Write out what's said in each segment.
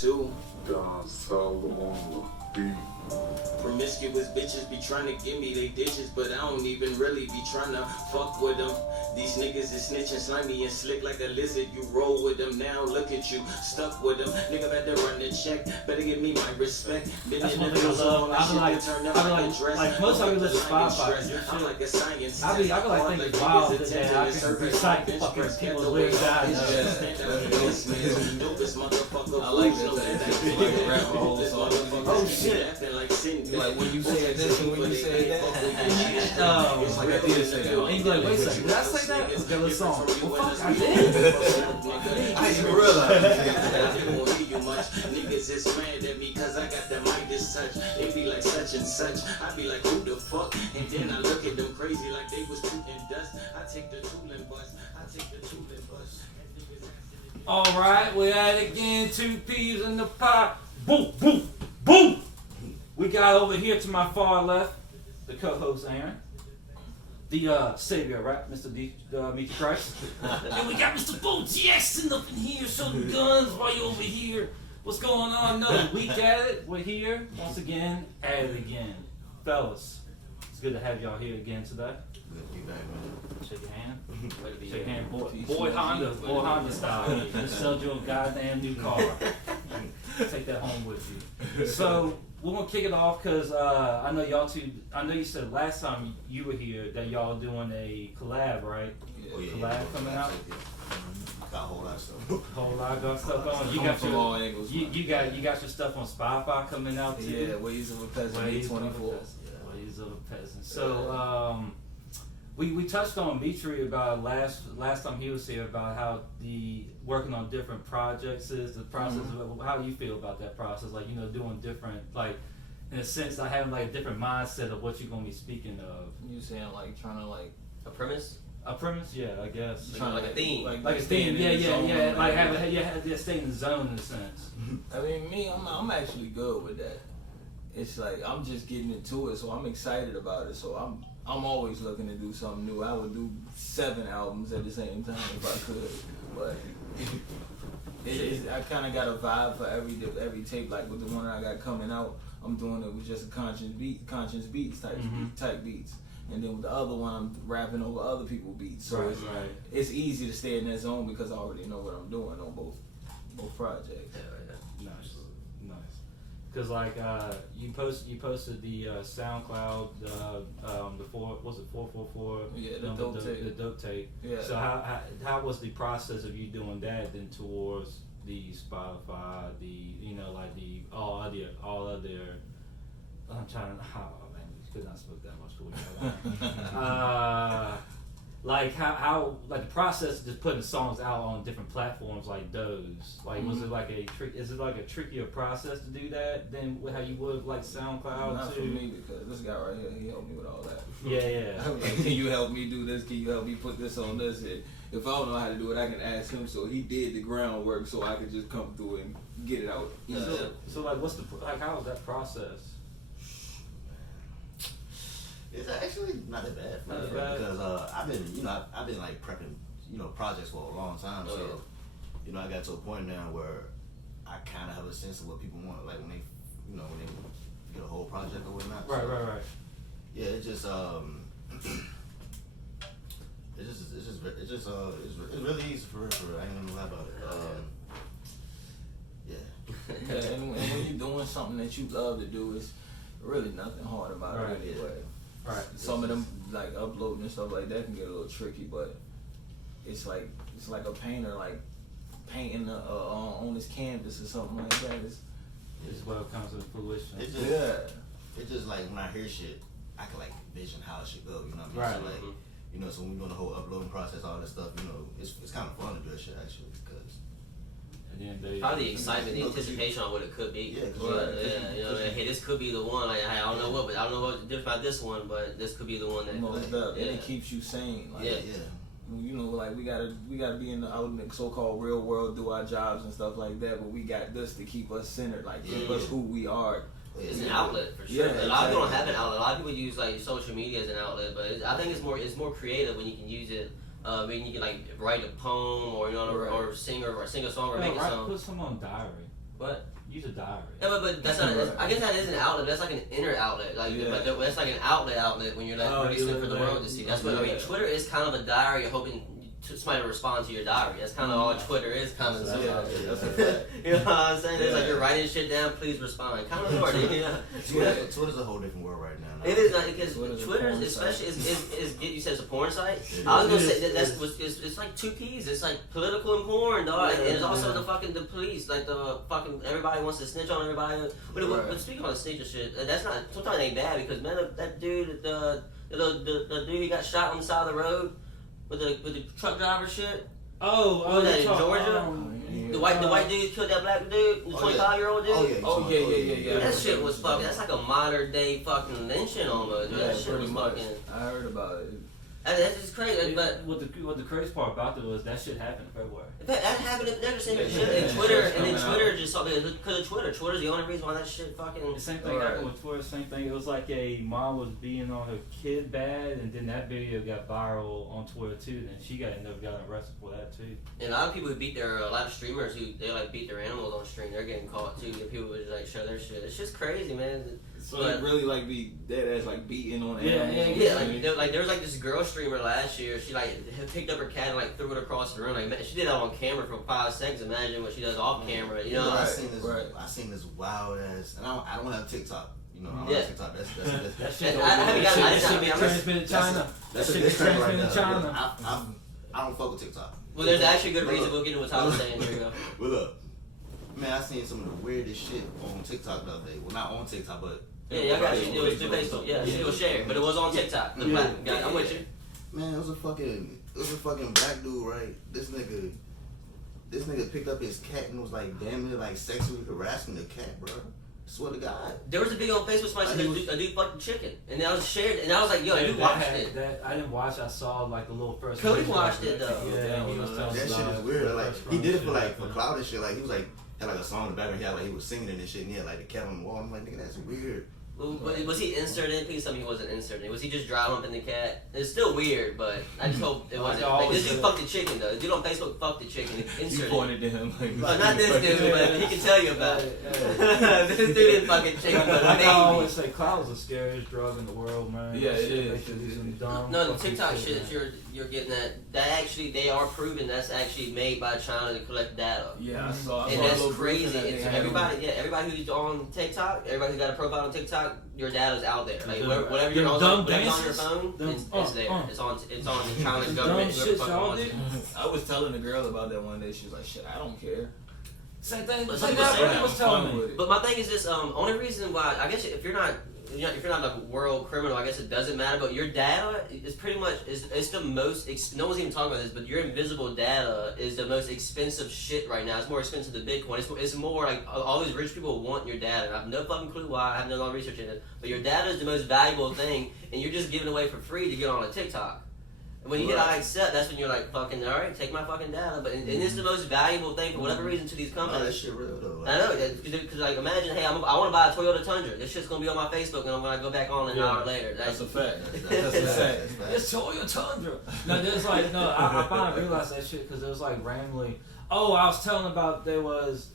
too. Don Solo on the beat. Promiscuous bitches be trying to give me they ditches, but I don't even really be trying to fuck with them. These niggas is snitching, slimy and slick like a lizard. You roll with them now, look at you, stuck with them. Nigga better run the check, better give me my respect. Been That's in one the thing I love. I I be like most of you listen to Spotify. I'm like a science. I be like thinking, wow, that I can recite fucking people's lyrics out. I like that. Rap a whole song. Oh shit. Like when you say this and when you say that. It's like I did say that. And you be like, wait a second, did I say that? It's a good song. Well, fuck, I did. I didn't even realize. Niggas is mad at me cause I got the Midas touch. It be like such and such. I be like, who the fuck? And then I look at them crazy like they was shooting dust. I take the tooling bus. Alright, we're at it again. 2 peas in the pot. Boom, boom, boom. We got over here to my far left the co-host Aaron, the savior, right, Mr. Metri Christ. And we got Mr. Bo Jackson up in here, shooting guns while you over here. What's going on? Another week at it. We're here once again, at it again, fellas. It's good to have y'all here again today. Good to be back, man. Shake your hand. Shake your hand, boy Honda style. Just sell you a goddamn new car. Take that home with you. So we're gonna kick it off because I know y'all two. I know you said last time you were here that y'all doing a collab, right? Yeah, collab coming out. Got a whole lot of stuff. Whole lot of stuff on. You got your you got your stuff on Spotify coming out too. Yeah, Ways of a Peasant 24. Ways of a Peasant. So we touched on Metri about last time he was here about how the working on different projects is the process. Of, how do you feel about that process? Like, you know, doing different, like, in a sense, like having like a different mindset of what you're gonna be speaking of. You saying like trying to like a premise? A premise, yeah, I guess. Trying like a theme, like a theme, yeah. Like having stay in the zone in a sense. I mean, me, I'm actually good with that. It's like I'm just getting into it, so I'm excited about it. So I'm always looking to do something new. I would do 7 albums at the same time if I could, but I kind of got a vibe for every tape. Like with the one that I got coming out, I'm doing it with just a conscious beats type beats. And then with the other one, I'm rapping over other people's beats. So it's easy to stay in that zone because I already know what I'm doing on both projects. Yeah. Nice. Cause like you posted the SoundCloud the 444 the dope tape. Yeah. So how was the process of you doing that then towards the Spotify, like the all other I'm trying to could not smoke that much for like how like the process of just putting songs out on different platforms like those. Like was it like is it like a trickier process to do that than how you would like SoundCloud? Not for me because this guy right here, he helped me with all that. Yeah. I'm like, can you help me do this? Can you help me put this on this? And if I don't know how to do it, I can ask him. So he did the groundwork so I could just come through and get it out. So like what's how is that process? It's actually not that bad for me because I've been like prepping projects for a long time. So I got to a point now where I kind of have a sense of what people want, like when they get a whole project or whatnot. Right. Yeah, it's really easy for real. I ain't gonna lie about it. Yeah, and when you're doing something that you love to do, it's really nothing hard about it anyway. Right. Some of them like uploading and stuff like that can get a little tricky, but it's like a painter like painting on his canvas or something like that. It's what comes to fruition. It's just like when I hear shit, I can like vision how it should go. You know what I mean? Right. So like, so when we're doing the whole uploading process, all that stuff, it's kind of fun to do that shit actually because. Probably the excitement, the anticipation on what it could be. Hey, this could be the one. Like, I don't know what's different about this one, but this could be the one that. And it keeps you sane. Like, like we gotta be out in the so-called real world, do our jobs and stuff like that. But we got this to keep us centered, like keep us who we are. It's an outlet for sure. A lot of people don't have an outlet. A lot of people use like social media as an outlet, but I think it's more creative when you can use it. When you can like write a poem or or sing a song or make a song. Put some on diary. What? Use a diary. Yeah, but that's not. I guess that is an outlet. That's like an inner outlet. Like, but that's like an outlet when you're like releasing for the world to see. That's what I mean. Twitter is kind of a diary. You're hoping somebody to respond to your diary. That's kind of all Twitter is. Kind of. You know what I'm saying? It's like you're writing shit down. Please respond. Kind of sort of. Twitter's a whole different world right now. It is not because Twitter, especially, is you said it's a porn site. I was gonna say it's like two P's. It's like political and porn, dog. And it's also the police, like the fucking everybody wants to snitch on everybody. But speaking of the snitch and shit, that's not sometimes it ain't bad because man, that dude, the dude he got shot on the side of the road with the truck driver shit. What was that in Georgia? The white dude killed that black dude, the 25-year-old dude. Yeah. That shit was fucking. That's like a modern day fucking lynching almost. Yeah, That shit was much. fucking. I heard about it. That's just crazy. But what the crazy part about it was that shit happened in February. that happened. Never seen that shit. And Twitter just saw me because of Twitter. Twitter's the only reason why that shit fucking. The same thing happened with Twitter. Same thing. It was like a mom was beating on her kid bad, and then that video got viral on Twitter too. Then she ended up getting arrested for that too. And a lot of people who a lot of streamers who they like beat their animals on stream, they're getting caught too. And people would like show their shit. It's just crazy, man. So it really like be dead ass like beating on animals. Yeah. Like there was like this girl streamer last year. She like picked up her cat and like threw it across the room. Like she did that on camera for 5 seconds. Imagine what she does off camera. You know. I seen this wild ass, and I don't have TikTok. You know, I don't have TikTok. That's shit. I shit transmitted China. That shit transmitted China. I don't fuck with TikTok. Well, there's actually a good reason. We'll get into what Tyler's saying. Here we go. Well, look, man, I seen some of the weirdest shit on TikTok the other day. Well, not on TikTok, but yeah, I got you. It was through Facebook. Yeah, it was shared, but it was on TikTok. I'm with you. Man, it was a fucking black dude, right? This nigga picked up his cat and was like damn near like sexually harassing the cat, bro. Swear to God. There was a video on Facebook somebody said a dude fucked the chicken, and that was shared, and I was like, yo, you watched it. I didn't watch. I saw like the little first. Cody watched it though. Yeah, he was telling that shit is weird. Like he did it for clout and shit. Like he was like had like a song in the background. He had like he was singing and shit, and he had like the cat on the wall. I'm like, nigga, that's weird. Was he inserting? Please tell me he wasn't inserting. Was he just dry humping the cat? It's still weird, but I just hope it wasn't. Like, this dude fucked the chicken though. The dude on Facebook fucked the chicken. You pointed to him like. Well, not this dude, but he can tell you about it. This dude didn't fucking chicken, but like I always say, clout is the scariest drug in the world, man. Yeah, it is. No, the TikTok shit you're getting that actually they are proving that's actually made by China to collect data. Yeah, I saw. And that's crazy. It's everybody who's on TikTok, everybody who's got a profile on TikTok. Your data's out there. Like whatever you're on your phone, it's there. It's on the China government. I was telling the girl about that one day. She was like, "Shit, I don't care." Same thing. That was telling me. But my thing is this: only reason why I guess if you're not like a world criminal, I guess it doesn't matter. But your data is pretty much it's the most. No one's even talking about this, but your invisible data is the most expensive shit right now. It's more expensive than Bitcoin. It's more like all these rich people want your data. I have no fucking clue why. I have no research in it. But your data is the most valuable thing, and you're just giving away for free to get on a TikTok. When you hit I accept, that's when you're like, fucking, alright, take my fucking data. But and it's the most valuable thing for whatever reason to these companies. Oh, that shit real though. I know, because like imagine, hey, I want to buy a Toyota Tundra. This shit's going to be on my Facebook and I'm going to go back on an hour later. That's a fact. That's a fact. It's Toyota Tundra. No, there's like, I finally realized that shit because it was like randomly. Oh, I was telling about, I was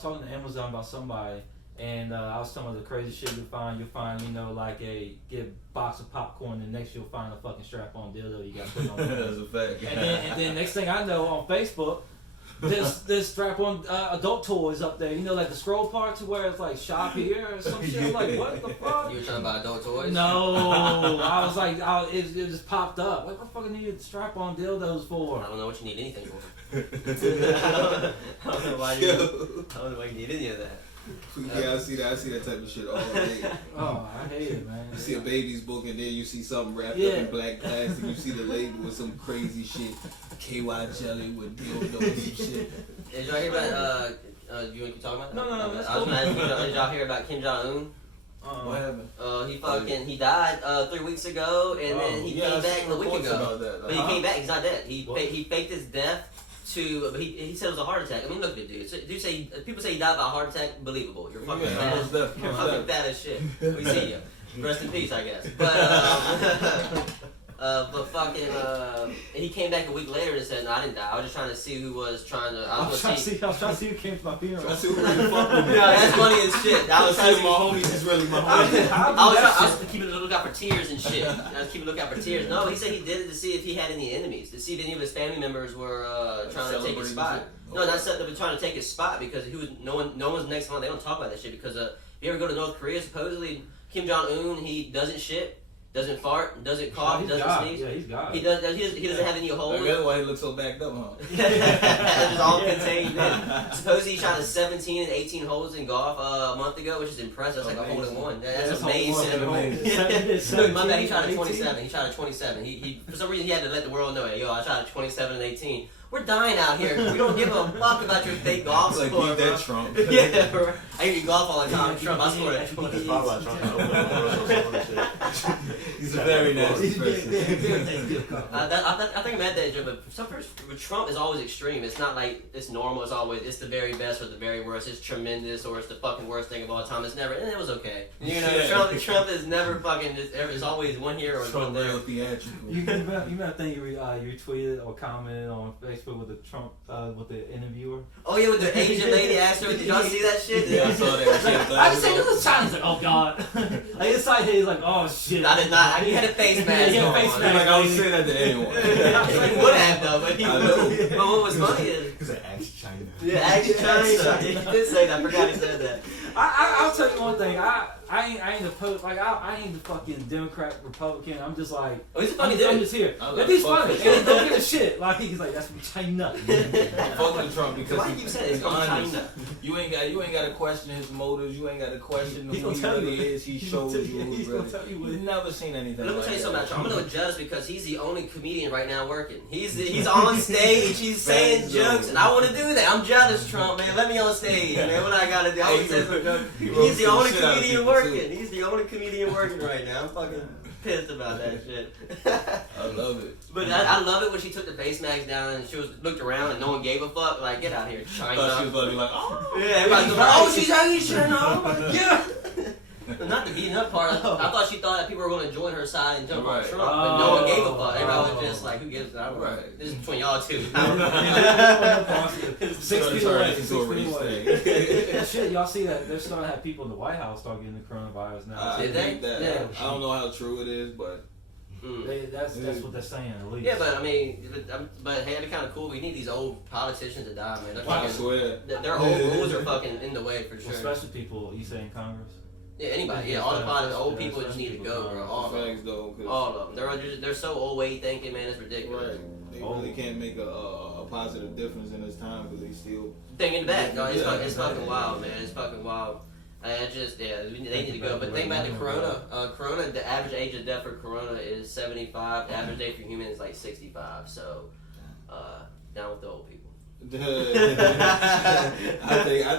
talking to Amazon about somebody. And I was telling them the crazy shit you'll find, you know, like get a box of popcorn, and next you'll find a fucking strap-on dildo you got to put on. That's a fact. And then next thing I know on Facebook, this strap-on adult toys up there. You know, like the scroll part to where it's like shop here or some shit. I'm like, what the fuck? You were talking about adult toys? No, I was like, it just popped up. Like, what the fuck I needed strap-on dildos for? I don't know what you need anything for. I don't know why you need any of that. Yeah, I see that type of shit all day. Oh, I hate it, man. You see a baby's book and then you see something wrapped up in black plastic. You see the label with some crazy shit, KY jelly with dildo and some shit. Did y'all hear about? Do you want to talk about that? No. I was gonna ask you, did y'all hear about Kim Jong-un? What happened? He died 3 weeks ago, and then he came back a week ago. But he came back. He's not dead. He faked his death. But he said it was a heart attack. I mean, look at it, dude. People say he died by a heart attack. Believable. You're fucking fat. You're fucking fat as shit. We see you. Rest in peace, I guess. But But fucking, he came back a week later and said, "No, I didn't die. I was just trying to see who was trying to. I was trying to see who came to my funeral. I see who really fuck with me. Yeah, that's funny as shit. I was trying to my homies is really my I homies. was keeping a lookout for tears and shit. I was keeping a lookout for tears. No, he said he did it to see if he had any enemies, to see if any of his family members were trying to take his spot. No, not set up trying to take his spot because he was no one's next one. They don't talk about that shit because if you ever go to North Korea, supposedly Kim Jong-un, he doesn't shit, doesn't fart, doesn't cough, doesn't sneeze. Yeah, he's got He doesn't have any holes. That's why he looks so backed up, huh? It's just all contained in. Supposedly he shot 17 and 18 holes in golf a month ago, which is impressive. That's like a hole in one. That's amazing. No, my bad, he shot a 27. He shot a 27. He for some reason he had to let the world know, hey, yo, I shot a 27 and 18. We're dying out here. We don't give a fuck about your fake golf Like, score. keep that Trump. Yeah, bro. I hear you golf all the time. Trump, I scored at 20. That's probably why Trump opened up commercials and shit. He's a very nasty person. I think I'm at that, but with Trump is always extreme. It's not like it's normal. It's always it's the very best or the very worst. It's tremendous or it's the fucking worst thing of all time. It's never. And it was okay. You know, Trump is never fucking. It's always one here or one there. Real theatrical. You remember that thing you retweeted or commented on Facebook with the Trump with the interviewer? Oh yeah, with the Asian lady asked her. Did y'all see that shit? Yeah, I saw that. I just say this is China. He's like, oh god. Like inside here, he's like, oh shit. I did not. He had a face mask. He had a face on. mask. Like I would say that to anyone. He would have though, but he I know. But what was funny is. He's like, ask China. Yeah, actually, China. He did say that. I forgot he said that. I'll tell you one thing. I ain't opposed. Like I ain't the fucking Democrat, Republican. I'm just like. Oh, he's a funny I'm dude. just here. I That he's fuck funny. with And don't give a shit. Like he's like that's from China. Fuck with Trump because Why do you keep saying it's from honest. China? You ain't got to question his motives. You ain't got to question He's who gonna he tell really you. is. He shows you who's He's gonna really. tell you what. You've never seen anything. Let me like tell you that. something about Trump. I'm gonna adjust because he's the only comedian right now working. He's on stage, he's saying jokes, and I want to do that. I'm jealous, Trump, man. Let me on stage, man. What I gotta do? I always say some jokes. He's the only comedian working. He's the only comedian working right now. I'm fucking pissed about that shit. I love it. But I love it when she took the face mask down and she looked around and no one gave a fuck. Like, get out of here, I thought she was China. about to be like, oh. Yeah, everybody's like, oh, she's Asian, oh, yeah. Not the beating up part. I thought she thought that people were going to join her side and jump on Right. Trump, but no one gave a fuck. Everybody was just like, who gives a fuck? Right. This is between y'all two. 6 feet away. 6 Into a feet race away. thing. That shit, y'all see that? They're starting to have people in the White House start getting the coronavirus now. I Did they? hate that. Yeah. I don't know how true it is, but That's what they're saying at least. Yeah, but I mean, but hey, it'd be kind of cool. We need these old politicians to die, man. They're I fucking, swear. their old rules are fucking in the way for sure. Especially people you say in Congress. Yeah, anybody. Yeah, all the old people just need to go, bro. All of them. Facts though, 'cause- All of them. They're so old way thinking, man. It's ridiculous. Right. They really can't make a positive difference in this time because they still. Thinking back, no, it's, Yeah, it's fucking exactly. wild, man. It's fucking wild. They need to go. But think about the corona. The average age of death for corona is 75. The average age for human is like 65. So, down with the old people. I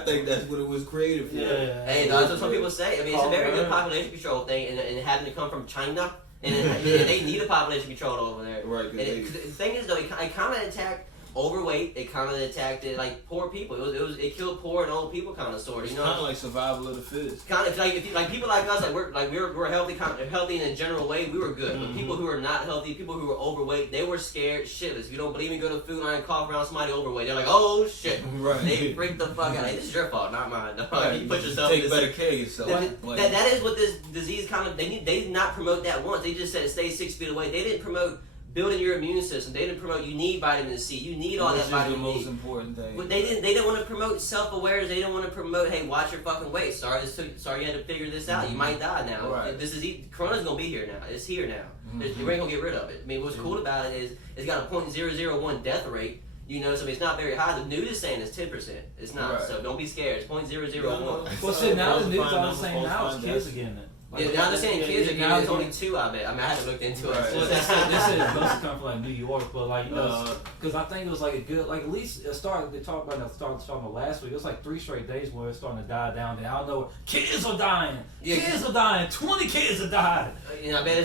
think that's what it was created for. Yeah. Hey, that's what some people say. I mean, it's a very good population control thing, and it happened to come from China, and they need a population control over there. Right. And the thing is, though, it kind of attacked overweight. It kind of attacked like poor people. It killed poor and old people, kind of sort of. It's You know, kind of like survival of the fittest. kind of like people like us, we're healthy, healthy in a general way. We were good, but people who are not healthy, people who were overweight, they were scared shitless. If you don't believe me, go to the food line and cough around somebody overweight. They're like, oh shit, Right. they freak the fuck out. Like, this is your fault, not mine. Dog. Right. You put yourself Take in better this. care of yourself. That is what this disease kind of. They did not promote that once. They just said stay 6 feet away. They didn't promote building your immune system. They didn't promote you need vitamin C. You need all Which that is vitamin the most D. important thing. But they didn't want to promote self-awareness. They didn't want to promote, hey, watch your fucking weight. Sorry you had to figure this out. You might die now. Right. This is Corona's gonna be here now. It's here now. You ain't gonna get rid of it. I mean, what's cool about it is it's got a .001 death rate. You know, so it's not very high. The news is saying it's 10%. It's not. Right. So don't be scared. It's .001. Well, shit, now the news Falsifying all saying numbers, now it's false kids findings. again. Yeah, now they're saying kids are now getting. It's only 2, I bet. I mean, I haven't looked into it. Right. Well, this is mostly come from like New York, but like you know, because I think it was like a good, like at least it started. They talked about it. Started talking about last week. It was like 3 straight days where it's starting to die down. And I don't know, kids are dying. Yeah. Kids are dying. 20 kids have died. You know, I bet it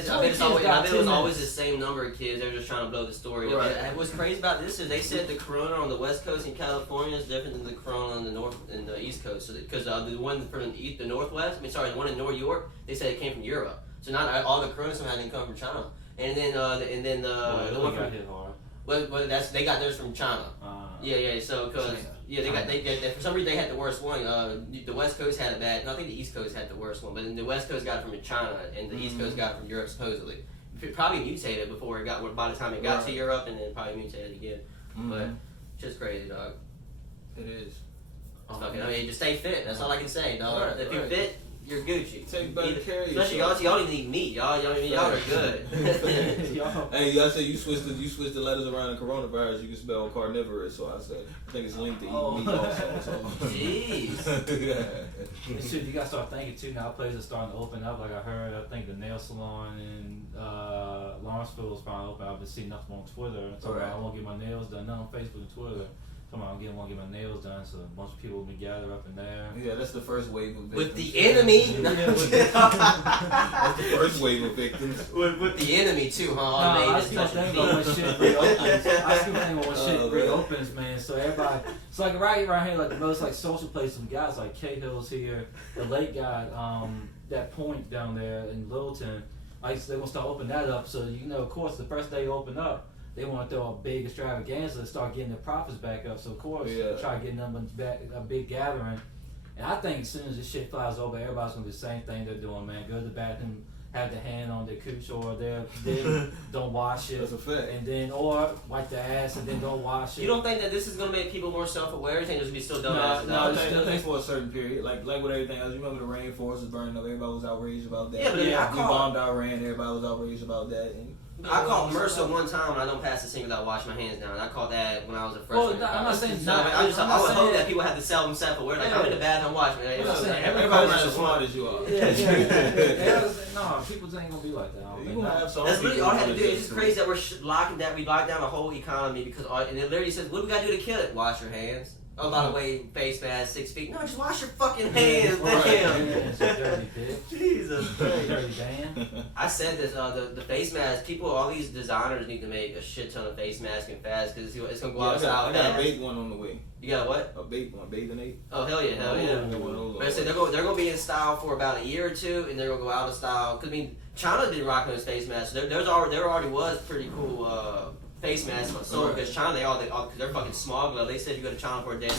was always the same number of kids. They're just trying to blow the story. Right. And what's crazy about this is they said the corona on the West Coast in California is different than the corona on the North and the East Coast. So because the one from the Northwest, the one in New York, they said it came from Europe. So not all the corona somehow didn't come from China. And then the one got from hit hard. well they got theirs from China. Yeah. So because they for some reason they had the worst one. The West Coast had it bad. No, I think the East Coast had the worst one, but then the West Coast got it from China, and the East Coast got it from Europe supposedly. It probably mutated before it got. By the time it got to Europe, and then probably mutated again. But just crazy, dog. It is. Fucking, I mean, just stay fit. That's all I can say, dog. Right, if you're fit, you're Gucci. Take better care of Especially yourself. y'all don't even eat meat. Y'all are good. Hey, I said you switched the letters around in coronavirus. You can spell carnivorous, so I think it's linked to eat meat also. So. Jeez. And shit, you gotta start thinking too. Now places are starting to open up. Like I heard, I think the nail salon in Lawrenceville is finally open. I've been seeing nothing on Twitter. So Right. I won't get my nails done. Not on Facebook and Twitter. Come on, I want to get my nails done. So a bunch of people will be gathered up in there. Yeah, that's the first wave of victims. With the enemy. That's the first wave of victims. with the enemy too, huh? No, I still think about when shit reopens. I still think about when shit reopens, man. So everybody, it's like right around here, like the most like social places. Some guys like Cahill's here, the lake got that point down there in Littleton. Like they're gonna start opening that up. So of course, the first day you open up, they want to throw a big extravaganza and start getting their profits back up. So of course, try getting them back a big gathering. And I think as soon as this shit flies over, everybody's gonna do the same thing they're doing, man. Go to the bathroom, have their hand on their cooch or then don't wash it. That's a fact. And then or wipe their ass and then don't wash it. You don't think that this is gonna make people more self-aware? You think there's gonna be still No, dumbasses? I think for a certain period, like with everything else. You remember the rainforest was burning up. Everybody was outraged about that. Yeah, but I we call- bombed Iran. Everybody was outraged about that. And, I caught MRSA one time and I don't pass the sink without washing my hands down. I caught that when I was a freshman. Well, I'm not saying No, but I would hope saying that people have to self-aware. Like, Yeah. I'm in the bathroom washing. Like, I'm not saying everybody's not as smart as you are. Yeah. No, people ain't gonna be like that. I don't You think. gonna have some That's literally people all I had to who do. are It's just crazy that we locked down the whole economy because and it literally says, what do we gotta do to kill it? Wash your hands. Oh, by the way, face mask, 6 feet. No, just wash your fucking hands. Damn. Dirty bitch. Jesus Christ. Dirty Dan. I said this, the face mask, all these designers need to make a shit ton of face masks and fast because it's going to go out of style. I got a baked one on the way. You got a what? A baked one, bathing ape. Oh, hell yeah. But I said they're going to be in style for about a year or two and they're going to go out of style. Because, I mean, China didn't rock those face masks. There already was pretty cool face masks sold because China, because they're fucking smog. They said you go to China for a day,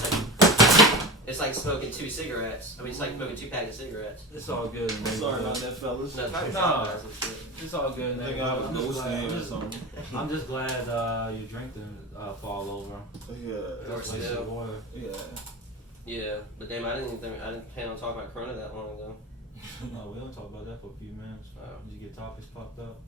it's like smoking 2 cigarettes. I mean, it's like smoking 2 packs of cigarettes. It's all good. Man. Sorry about that, fellas. No, No, it's all good. I Man. think I was ghosting or something. I'm just glad your drink didn't fall over. Yeah. Or Wasted still. water. Yeah. Yeah, but damn, I didn't plan on talking about Corona that long ago. No, we don't talk about that for a few minutes. Did you get topics popped up?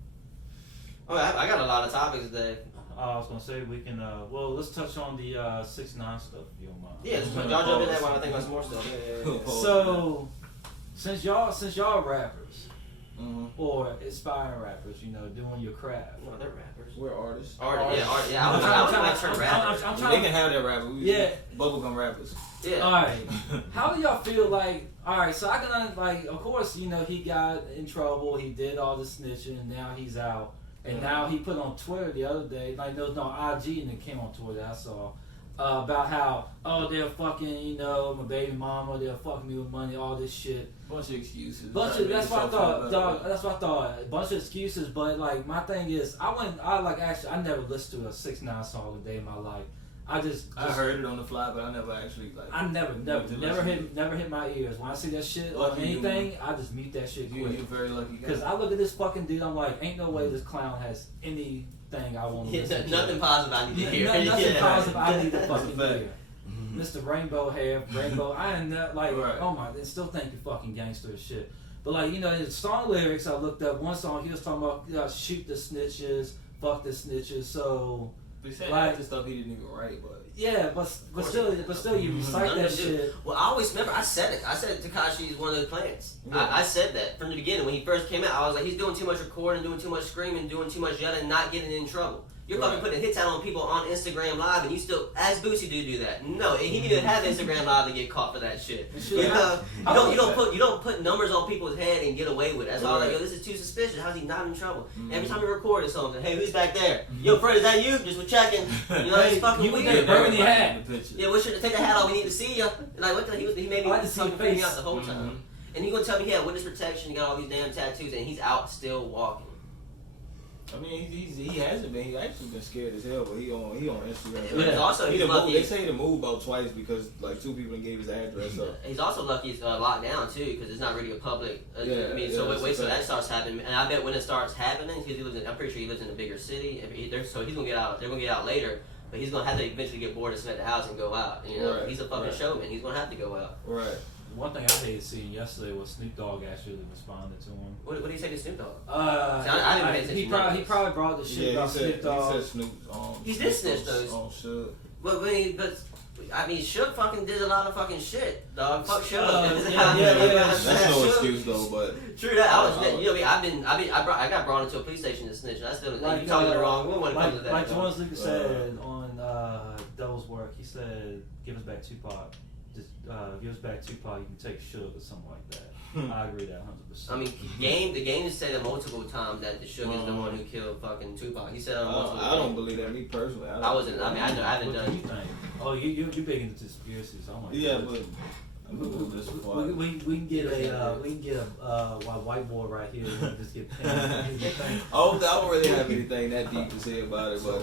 Oh, I got a lot of topics today. I was gonna say we can. Well, let's touch on the 6ix9ine stuff. If you don't mind. Yeah, y'all jump in that while I think about some more stuff. Yeah. So, since y'all rappers Mm-hmm. or aspiring rappers, doing your craft. No, they're rappers. We're artists. Yeah, I was trying to turn rappers. I'm They trying can have their rapper. Yeah. Bubblegum rappers. Yeah. All right. How do y'all feel like? All right. So I can of course, he got in trouble. He did all the snitching, and now he's out. And now he put on Twitter the other day, like there was no IG, and it came on Twitter. I saw about how they're fucking my baby mama, they're fucking me with money, all this shit. Bunch of excuses. That's what I thought, dog. That's what I thought. A bunch of excuses, but like my thing is, I never listened to a 6ix9ine song a day in my life. I heard it on the fly, but I never actually like. I never hit my ears. When I see that shit or anything, I just mute that shit quick. You're very lucky. Because I look at this fucking dude, I'm like, ain't no way this clown has anything I want to listen to. Nothing positive I need to hear. Nothing positive I need to fucking fact. hear. Mr. Rainbow Hair, I am not like, Right. oh my, they still think you fucking gangster as shit. But like, in the song lyrics, I looked up one song, he was talking about shoot the snitches, fuck the snitches, so. They said Like- the stuff he didn't even write, but. Yeah, but still, you recite None that of them do. shit. Well, I always remember, I said it. I said Tekashi is one of those plants. Yeah. I said that from the beginning. When he first came out, I was like, he's doing too much recording, doing too much screaming, doing too much yelling, not getting in trouble. You're fucking putting hits out on people on Instagram Live, and you still, as Boosie do that. No, he didn't have Instagram Live to get caught for that shit. You don't put numbers on people's head and get away with it. That's all. Like, yo, this is too suspicious. How's he not in trouble? Every time he recorded something, hey, who's back there? Yo, Fred, is that you? Just was checking. It's fucking you weird. burgundy hat. Yeah, we should take the hat off. We need to see you. And like, what the? He made me I like to see your fucking freak me face. out the whole time. And he gonna tell me he had witness protection. He got all these damn tattoos, and he's out still walking. I mean, he hasn't been. He actually been scared as hell, but he on Instagram. But it's also he's lucky. They say he moved about twice because like 2 people gave his address up. He's also lucky he's locked down too because it's not really a public. Yeah, I mean, so wait till that starts happening, and I bet when it starts happening, because I'm pretty sure he lives in a bigger city. So he's gonna get out. They're gonna get out later, but he's gonna have to eventually get bored and sit at the house and go out. You know, he's a fucking showman. He's gonna have to go out. Right. One thing I hated seeing yesterday was Snoop Dogg actually responded to him. What do you say to Snoop Dogg? I didn't pay attention. He probably brought the shit about Snoop Dogg. He said Snoop. He did snitch though. Suge. But I mean, Suge fucking did a lot of fucking shit, dog. Fuck Suge. That's no excuse though, but true that. I got brought into a police station to snitch. I still you talking the wrong one when it comes to that. Like Jones Lucas said on Devil's Work, he said, "Give us back Tupac. Just give us back Tupac. You can take Suge or something like that." I agree that 100%. I mean, the game has said it multiple times that the Suge is the one who killed fucking Tupac. He said it multiple times. I don't believe that. Me personally, I wasn't. I mean, I haven't done. What do you think? Oh, you big into conspiracies. So I'm like, yeah, but we can get a white boy right here. We can just get pinned. I don't really have anything that deep to say about it, but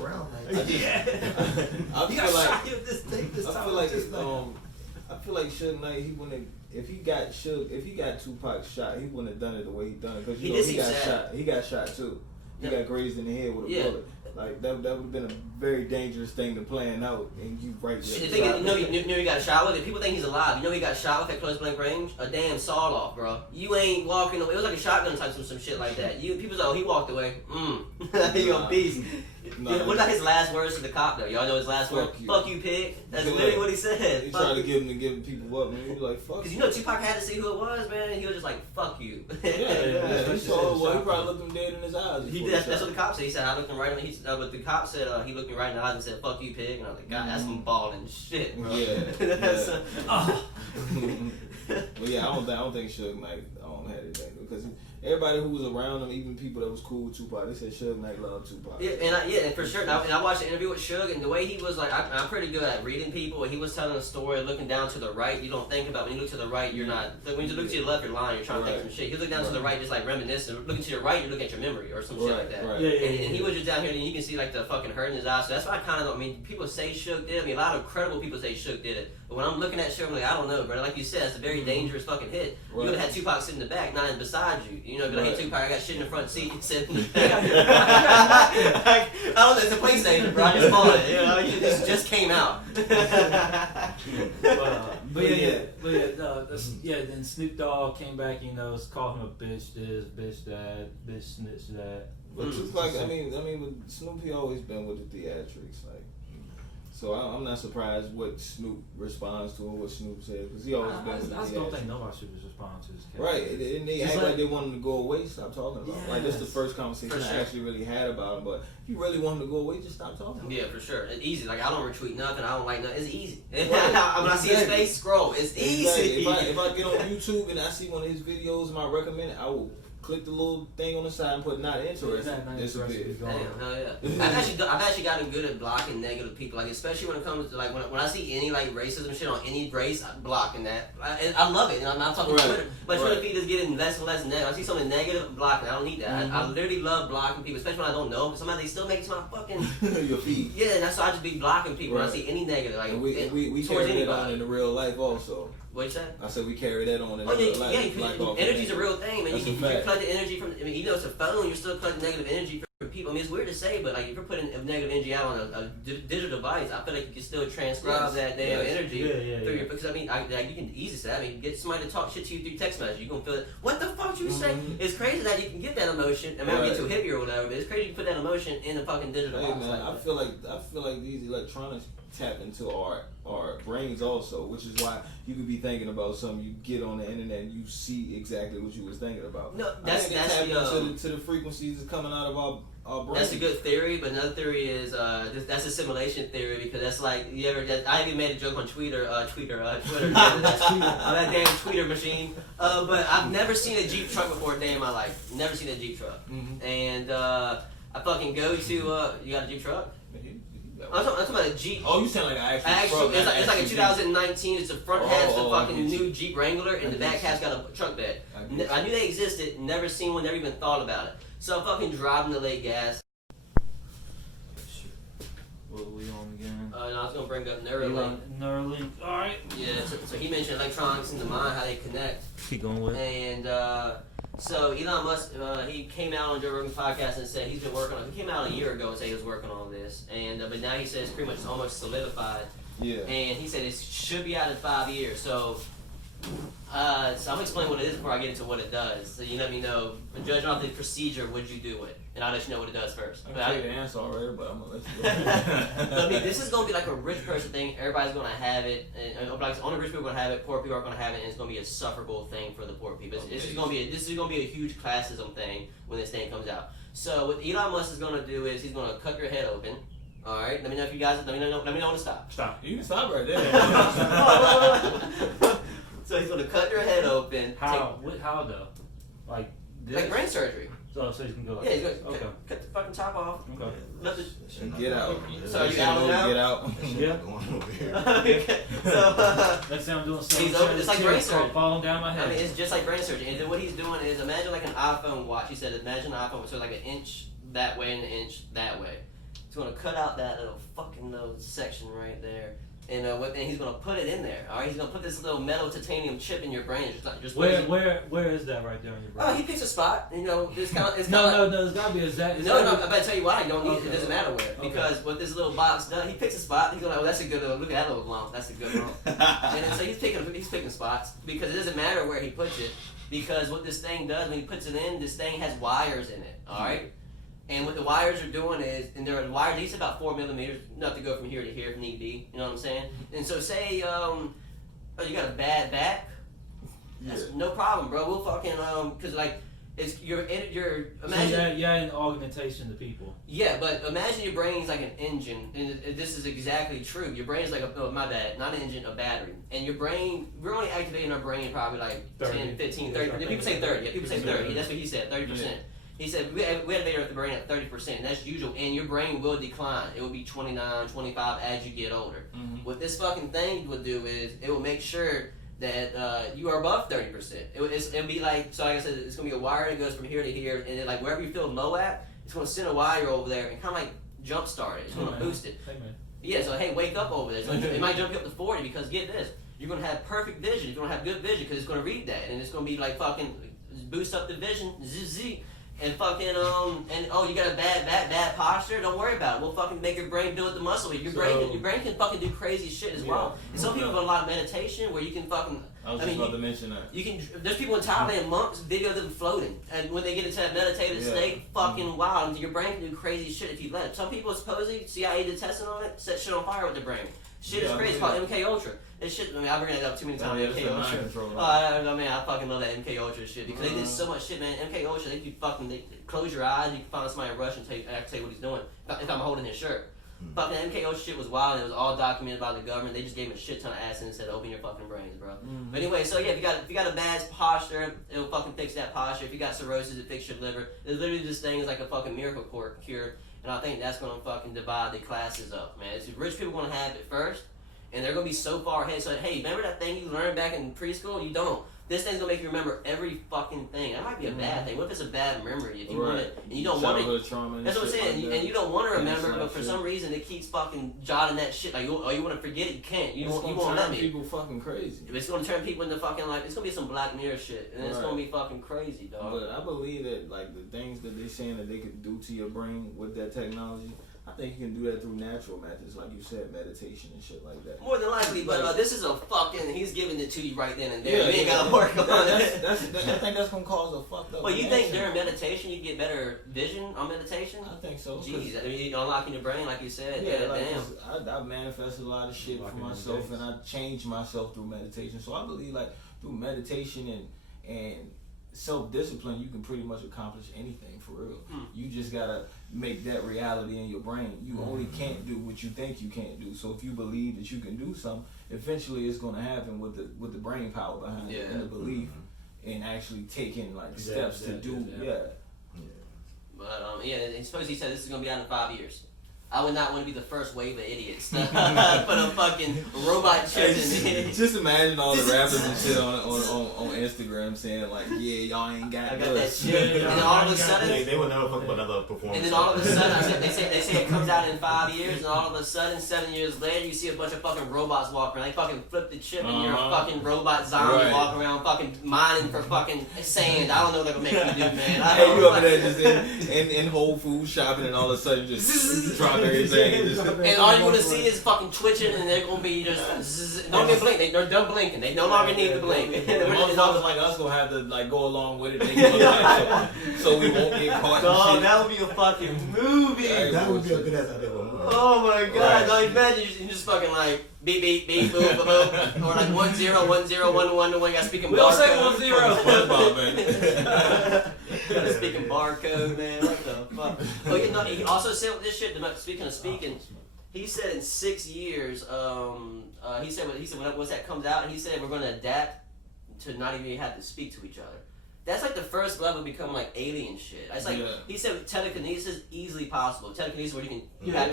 I feel like Suge Knight, he wouldn't. If he got Tupac shot, he wouldn't have done it the way he done it because he got shot. He got shot too. He got grazed in the head with a bullet. Like that would have been a very dangerous thing to plan out, and you right there. You know he got shot with it. People think he's alive. You know he got shot with at close blank range. A damn sawed off, bro. You ain't walking away. It was like a shotgun type some shit like that. People say, oh, he walked away. He a beast. What about his last words to the cop though? Y'all know his last words? Fuck you, pig. That's literally what he said. He tried to give people up, man. He was like, fuck. Because you know Tupac had to see who it was, man. And he was just like, fuck you. Yeah. He saw he probably looked him dead in his eyes. That's what the cop said. He said, I looked him right in the but the cop said he looked me right in the eyes and said, fuck you, pig. And I was like, God, that's some balling shit, bro. Yeah. But yeah, I don't think Suge Knight had anything because everybody who was around him, even people that was cool with Tupac, they said Suge Knight loved Tupac. Yeah, and for sure. And I watched an interview with Suge, and the way he was like, I'm pretty good at reading people. And he was telling a story, looking down to the right. You don't think about when you look to the right, you're not. When you look to your left, you're lying. You're trying to think some shit. He looked down to the right, just like reminiscing. Looking to your right, you're looking at your memory or some shit like that. Right. And he was just down here, and you can see like the fucking hurt in his eyes. So that's why I kind of don't. I mean, people say Suge did it. I mean, a lot of credible people say Suge did it. But when I'm looking at Suge, I'm like, I don't know, bro. Like you said, it's a very dangerous fucking hit. You would have had Tupac sitting in the back, not beside you. You know, be like, hey Tupac, I got shit in the front seat. Sitting in the back. I don't know. It's a PlayStation, bro. I just bought it. You know, it just came out. Then Snoop Dogg came back, called him a bitch this, bitch that, bitch snitch that. But Tupac, I mean, with Snoop, he always been with the theatrics, like. So I'm not surprised what Snoop responds to and what Snoop says because he always been with the theatrics. I don't think nobody should respond to his case. Right, and they act like they want him to go away. Stop talking about him. Like that's the first conversation I actually really had about him. But if you really want him to go away, just stop talking. Yeah, for sure. It's easy. Like I don't retweet nothing. I don't like nothing. It's easy. When I see his face, scroll. It's easy. If I get on YouTube and I see one of his videos and I recommend it, I will click the little thing on the side and put not interested. I've actually gotten good at blocking negative people, like especially when it comes to like when I see any like racism shit on any race, I'm blocking that. I love it, and I'm not talking Twitter. My Twitter feed is getting less and less negative. I see something negative, I'm blocking. I don't need that. I literally love blocking people, especially when I don't know. Because sometimes they still make it to my fucking your feed. Yeah, and that's why I just be blocking people when I see any negative. Like and we carry that on in the real life also. What'd you say? I said we carry that on in real life. Yeah, energy's a real thing, man. You can collect the energy from. I mean, even though it's a phone, you're still collecting negative energy from people. I mean, it's weird to say, but like if you're putting negative energy out on a digital device, I feel like you can still transcribe that damn energy through your. Because I mean, you can easily say. I mean, get somebody to talk shit to you through text message. You gonna feel it. What the fuck you say? It's crazy that you can get that emotion. I mean, I get too hippie or whatever, but it's crazy you can put that emotion in a fucking digital box. Man, I feel like these electronics tap into our brains also, which is why you could be thinking about something, you get on the internet and you see exactly what you was thinking about. No, that's to the frequencies that's coming out of our brains. That's a good theory, but another theory is that's a simulation theory because that's like I even made a joke on Twitter, that damn Twitter machine. But I've never seen a Jeep truck before a day in my life. Never seen a Jeep truck, and I fucking go to you got a Jeep truck? that I'm was. talking about a Jeep. Oh, you sound like an actual truck. It's like a 2019. It's the front half's the I fucking get new you. Jeep Wrangler, and the back half's got a truck bed. I knew they existed, never seen one, never even thought about it. So I'm fucking driving to Lake Gas. What were we on again? And I was gonna bring up Neuralink. Neuralink. All right. Yeah, so he mentioned electronics in the mind, how they connect. Keep going with. And so Elon Musk, he came out on Joe Rogan's podcast and said he's been working on. He came out a year ago and said he was working on this, and but now he says pretty much it's almost solidified. Yeah. And he said it should be out in 5 years. So I'm gonna explain what it is before I get into what it does. So you let me know, judging off the procedure, would you do it? And I'll let you know what it does first. I can tell you the answer already, but I'm gonna let you go. I mean, this is gonna be like a rich person thing. Everybody's gonna have it, and like only rich people are gonna have it. Poor people are gonna have it, and it's gonna be a sufferable thing for the poor people. This is gonna be a huge classism thing when this thing comes out. So what Elon Musk is gonna do is he's gonna cut your head open. All right, let me know if you guys. Let me know when to stop. Stop. You can stop right there. So he's gonna cut your head open. How? How though? Like this? Like brain surgery. So he's gonna go like Yeah, he's this. gonna Okay. cut the fucking top off. Okay. Let the- Get out. So are you out now? Get out. Yeah. Going over here. Okay, so Next time I'm doing something. He's open. It's like brain surgery. Falling down my I head. mean, it's just like brain surgery. And then what he's doing is imagine like an iPhone watch. He said imagine an iPhone, so like an inch that way and an inch that way. He's gonna cut out that little fucking little section right there. And and he's gonna put it in there. All right, he's gonna put this little metal titanium chip in your brain. Just Where is that right there on your brain? Oh, he picks a spot. You know, it's kind of. No, there's gotta be a exact. No, I'm about to tell you why you don't need it. It doesn't matter where. Okay. Because what this little box does, he picks a spot. He's like, oh, that's a good look at that little lump. That's a good lump. And then, so he's picking spots because it doesn't matter where he puts it. Because what this thing does when he puts it in, this thing has wires in it. All right. And what the wires are doing is, and they're wired, these about 4 millimeters, enough to go from here to here if need be. You know what I'm saying? And so say, oh, you got a bad back. That's no problem, bro. We'll fucking cause like it's you're imagine. So yeah, an augmentation to people. Yeah, but imagine your brain's like an engine, and this is exactly true. Your brain's like my bad, not an engine, a battery. And your brain, we're only activating our brain probably like 10, 15, 30. People say 30. Yeah, people say 30. That's what he said, 30%. Yeah. He said we activate the brain at 30%, and that's usual. And your brain will decline. It will be 29, 25 as you get older. Mm-hmm. What this fucking thing will do is it will make sure that you are above 30%. It'll be like, so like I said, it's gonna be a wire that goes from here to here, and then like wherever you feel low at, it's gonna send a wire over there and kind of like jumpstart it. It's gonna boost it. Hey, man. Yeah, so hey, wake up over there. So it might jump you up to 40 because get this, you're gonna have perfect vision. You're gonna have good vision because it's gonna read that, and it's gonna be like fucking boost up the vision, zzz. And fucking you got a bad posture. Don't worry about it. We'll fucking make your brain build the muscle. Your brain can fucking do crazy shit as well. And some people have a lot of meditation where you can fucking. I was just about to mention that. You can. There's people in Thailand, monks, video of them floating, and when they get into that meditative state, fucking wild. Your brain can do crazy shit if you let it. Some people supposedly CIA did testing on it, set shit on fire with the brain. Shit is crazy. It's called MK Ultra. It's shit. I mean, I bring it up too many times. MK Ultra. I fucking love that MK Ultra shit because they did so much shit, man. MK Ultra, they close your eyes, you can find somebody in Russia and tell you what he's doing. If I'm holding his shirt. Fucking MK Ultra shit was wild and it was all documented by the government. They just gave him a shit ton of ass and said, open your fucking brains, bro. But anyway, so yeah, if you got a bad posture, it'll fucking fix that posture. If you got cirrhosis, it fix your liver. It's literally this thing is like a fucking miracle cure. And I think that's gonna fucking divide the classes up, man. It's rich people gonna have it first. And they're gonna be so far ahead. So hey, remember that thing you learned back in preschool? You don't. This thing's gonna make you remember every fucking thing. That might be a bad thing. What if it's a bad memory? If you want it and you don't want it, that's what I'm saying. And you don't want to remember, but for some reason it keeps fucking jotting that shit. Like you want to forget it, you can't. You won't let me. People fucking crazy. It's gonna turn people into fucking like it's gonna be some Black Mirror shit, and it's gonna be fucking crazy, dog. But I believe that like the things that they're saying that they could do to your brain with that technology. I think you can do that through natural methods, like you said, meditation and shit like that. More than likely, but this is a fucking. He's giving it to you right then and there. You ain't gotta work on it. I think that's gonna cause a fucked up. Well, you think during meditation you get better vision on meditation? I think so. Jeez, I mean, you're unlocking your brain, like you said. Yeah, damn. I've manifested a lot of shit for myself, and I changed myself through meditation. So I believe, like through meditation and self-discipline, you can pretty much accomplish anything for real. You just gotta make that reality in your brain. You only can't do what you think you can't do. So if you believe that you can do something, eventually it's gonna happen with the brain power behind it and the belief and actually taking like steps to do. But I suppose he said this is gonna be out in 5 years. I would not want to be the first wave of idiots to put a fucking robot chip in it. Just imagine all the rappers and shit on Instagram saying like, yeah, y'all ain't got I got us. that shit. And then all of a sudden, They would never fuck up another performance. and then all of a sudden, they say it comes out in 5 years, and all of a sudden, 7 years later, you see a bunch of fucking robots walk around. They fucking flip the chip, and you're a fucking robot zombie walking around, fucking mining for fucking sand. I don't know what they're gonna make you do, man. I don't You know. over there just in Whole Foods shopping, and all of a sudden just drop everything. And all you're gonna see is fucking twitching, and they're gonna be just don't even blink. They're done blinking. They no longer need to blink. Motherfuckers like us gonna have to like go along with it. They can like, so we won't get caught. Dog, and shit. that would be a fucking movie. That would be a good ass idea. Oh my god! Now imagine you just fucking like beep beep beep boop boop boop, or like 1 0 1 0 1 1 1. You got speaking We don't say barcode. 1-0. man. Got speaking barcode, man. What the fuck? Oh, you know, he also said with this shit. Speaking of speaking, he said in 6 years, he said once that comes out, he said we're going to adapt to not even have to speak to each other. That's like the first level of becoming like alien shit. It's like he said telekinesis easily possible. Telekinesis where you can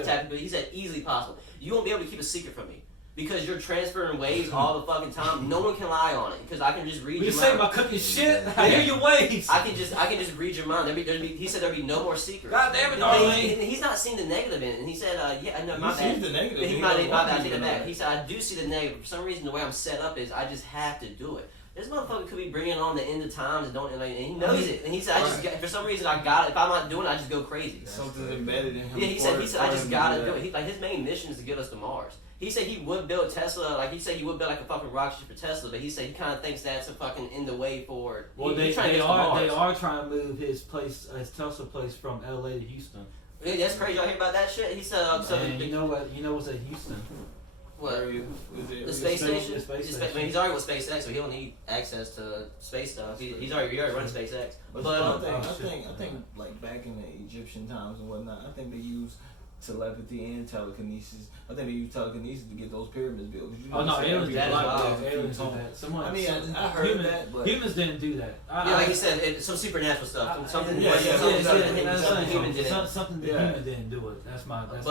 tap people. He said easily possible. You won't be able to keep a secret from me because you're transferring waves all the fucking time. No one can lie on it because I can just read You your say mind. about cooking shit? I hear your waves. I can just read your mind. He said there'd be no more secrets. God damn it, And Darlene. he's not seen the negative in it. And he said, yeah, no, my He bad. sees the negative. He He might don't want I you did to it know back. that. He said, I do see the negative. For some reason, the way I'm set up is I just have to do it. This motherfucker could be bringing on the end of times and he knows it. And he said, for some reason, I got it. If I'm not doing it, I just go crazy. Something's embedded in him. Yeah, he said, I just gotta do it. His main mission is to get us to Mars. He said he would build Tesla, like he said he would build like a fucking rocket ship for Tesla, but he said he kind of thinks that's a fucking in the way forward. Well, they are trying to move his Tesla place from LA to Houston. Yeah, that's crazy. Y'all hear about that shit? He said, And you know what's at Houston? What? The space station? He's already with SpaceX, so he don't need access to space stuff. He's already running SpaceX. But I think like back in the Egyptian times and whatnot, I think they used telepathy and telekinesis. I think they used telekinesis to get those pyramids built. Aliens do that. I heard that, but Humans didn't do that. Like you said, some supernatural stuff. Something human didn't. didn't do it. That's my thing.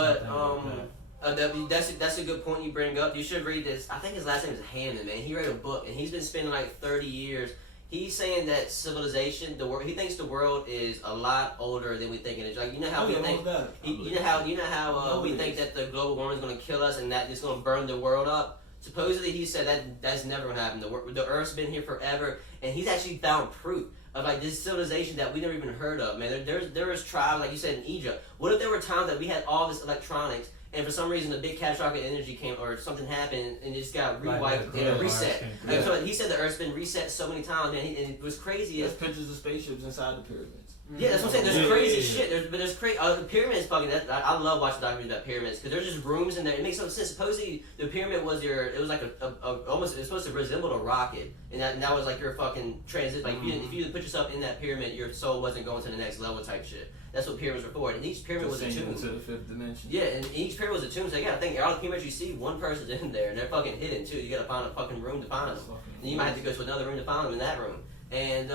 That's a good point you bring up. You should read this. I think his last name is Hammond, man. He wrote a book, and he's been spending like 30 years. He's saying that civilization, he thinks the world is a lot older than we think it is. Like, you know how we think, you know how we think that the global warming is going to kill us and that it's going to burn the world up. Supposedly, he said that's never going to happen. The Earth's been here forever, and he's actually found proof of like this civilization that we never even heard of. Man, there was tribes like you said in Egypt. What if there were times that we had all this electronics? And for some reason, a big catastrophic energy came, or something happened, and it just got rewiped and reset. So he said the Earth's been reset so many times, man. And it was crazy. There's pictures of spaceships inside the pyramids. Yeah, that's what I'm saying. There's crazy shit. There's crazy. The pyramids, fucking. I love watching documentaries about pyramids because there's just rooms in there. It makes no sense. Supposedly, the pyramid was it was like almost. It was supposed to resemble a rocket, and that was like your fucking transit. Like if you put yourself in that pyramid, your soul wasn't going to the next level type shit. That's what pyramids were for. And each pyramid was a tomb. To the fifth dimension. Yeah, and each pyramid was a tomb. So you gotta think, all the pyramids you see, one person's in there, and they're fucking hidden too. You gotta find a fucking room to find them. And you might have to go to another room to find them in that room. And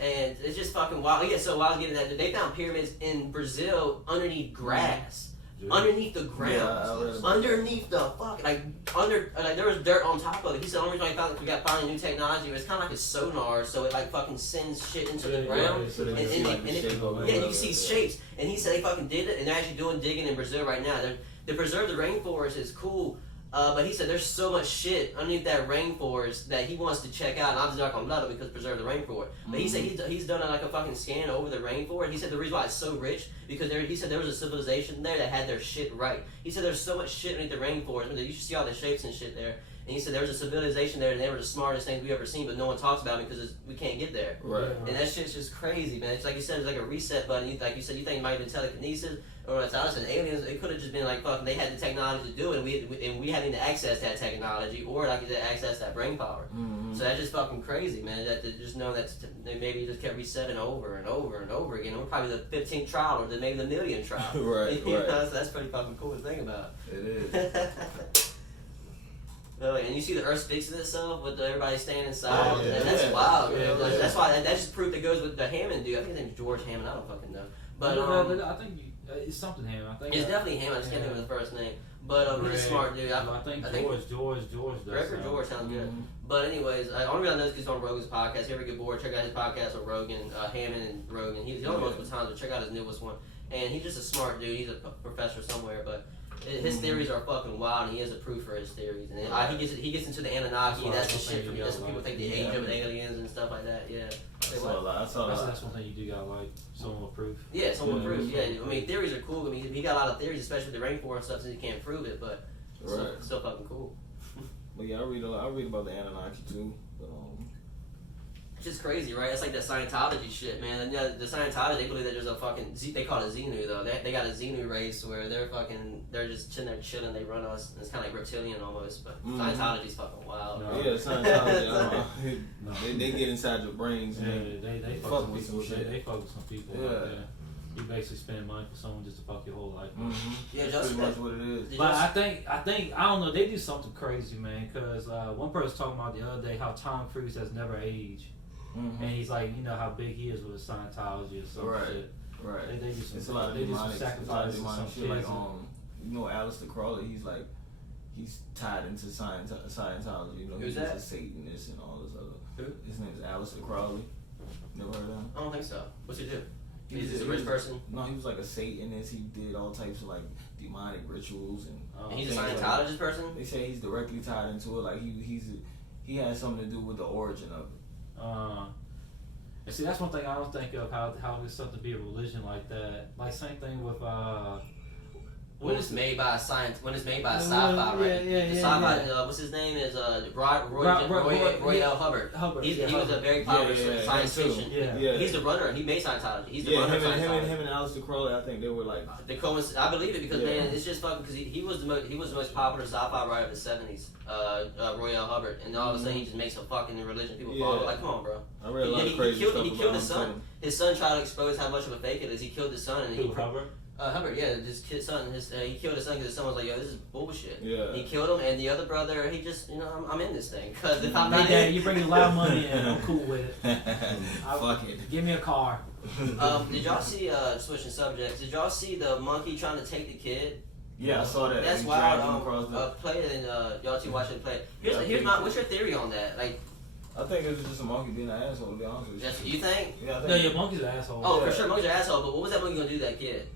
it's just fucking wild. Yeah, so while I was getting that, they found pyramids in Brazil underneath grass. Underneath the ground, underneath the fuck, like there was dirt on top of it. He said the only reason I found it, we got finding new technology. It's kind of like a sonar, so it like fucking sends shit into the ground, and you can see shapes. And he said they fucking did it, and they're actually digging in Brazil right now. They preserve the rainforest is cool. But he said there's so much shit underneath that rainforest that he wants to check out, and I'm just not gonna let him because preserve the rainforest. But he said he's done like a fucking scan over the rainforest. He said the reason why it's so rich because he said there was a civilization there that had their shit right. He said there's so much shit underneath the rainforest. You should see all the shapes and shit there. And he said there was a civilization there, and they were the smartest things we ever seen, but no one talks about it because we can't get there. Right. And that shit's just crazy, man. It's like you said, it's like a reset button. Like you said, you think it might have been telekinesis, or it's us and aliens. It could have just been like, fuck, they had the technology to do it, and we hadn't even access that technology, or like to access that brain power. Mm-hmm. So that's just fucking crazy, man. That to just know that they maybe just kept resetting over and over and over again. We're probably the 15th trial, or maybe the 1,000,000th trial. Right. So that's pretty fucking cool to think about. It is. And you see the Earth fixing itself with everybody staying inside. That's wild. That's why that just proof that goes with the Hammond dude. I think his name's George Hammond. I don't fucking know. But I think It's something Hammond. I think It's definitely him. I just can't think of his first name. But he's a smart dude. I think George does. Greg or George sounds good. But anyways, I only reason I know because he's on Rogan's podcast. If you ever get bored, check out his podcast with Rogan, Hammond and Rogan. He's on multiple times, but check out his newest one. And he's just a smart dude. He's a professor somewhere, but his theories are fucking wild, and he has a proof for his theories. And he gets into the Anunnaki. That's the shit for me. That's what people think the age of aliens and stuff like that. Yeah. That's one thing you do got like someone with proof. Yeah, someone with proof. Yeah, I mean theories are cool. I mean he got a lot of theories, especially with the rainforest stuff, since he can't prove it, but still fucking cool. But yeah, I read about the Anunnaki too. But, it's just crazy, right? It's like that Scientology shit, man. And yeah, the Scientology, they believe that there's a fucking they call it Xenu though. They got a Xenu race where they're just chilling. They run us. And it's kind of like reptilian almost, but Scientology's fucking wild. No. Yeah, Scientology. They get inside your brains. Yeah, they fuck with some shit. They fuck with some people. Yeah. Like you basically spend money for someone just to fuck your whole life. Yeah, that's pretty much what it is. But I think I don't know. They do something crazy, man. Because one person talking about the other day how Tom Cruise has never aged. And he's like, you know how big he is with Scientology or some shit. Right. They do some. It's a lot of demonic shit. Like you know, Aleister Crowley. He's tied into Scientology. You know, he's a Satanist and all this other. Who? His name is Aleister Crowley. Never heard of him? I don't think so. What's he do? He's a rich person. No, he was like a Satanist. He did all types of like demonic rituals and. And he's a Scientologist person. They say he's directly tied into it. Like he has something to do with the origin of it. And see, that's one thing I don't think of how there's something to be a religion like that. Like same thing with when it's made by sci-fi, right? Sci-fi. What's his name is Roy L. Hubbard. He was a very popular science fiction. He's the runner. He made Scientology. He's the runner. Him and Aleister Crowley. I think they were like I believe it because man, it's just fucking because he was the most popular sci-fi writer of the '70s. Roy L. Hubbard, and all of a sudden he just makes a fucking religion. People follow. Like, come on, bro. I read a lot of crazy stuff. He killed his son. His son tried to expose how much of a fake it is. He killed his son, and Hubbard. Hubbard, yeah, his kid's son. He killed his son because his son was like, "Yo, this is bullshit." Yeah. He killed him, and the other brother, he just, I'm in this thing because if I'm Hey, not Dad, you bring a lot of money in, I'm cool with it. Fuck it. Give me a car. Did y'all see? Switching subjects. Did y'all see the monkey trying to take the kid? Yeah, I saw that. That's wild. Play it, and y'all two watch it play. What's your theory on that? Like, I think it was just a monkey being an asshole. To be honest with you. just you think? Yeah, No, your monkey's an asshole. Oh, for sure, monkey's an asshole. But what was that monkey gonna do to that kid?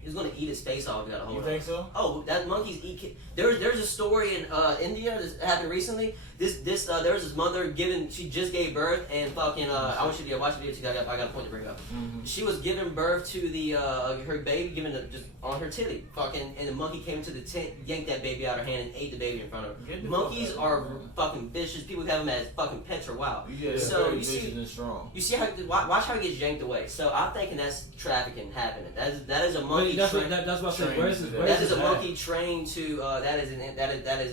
He was gonna eat his face off. He got a hold of. You think so? Oh, that monkey's eat. There's a story in India that happened recently. There was this mother she just gave birth and fucking I want you to watch the video too. I got a point to bring up. She was giving birth to the her baby, giving it just on her titty, fucking, and the monkey came to the tent, yanked that baby out of her hand, and ate the baby in front of her. Monkeys are fucking vicious. People have them as fucking pets are wild. Yeah, so you strong. You see how watch how he gets yanked away. So I'm thinking that's trafficking happening. That is a monkey. That's what I'm saying. That is a monkey trained to that is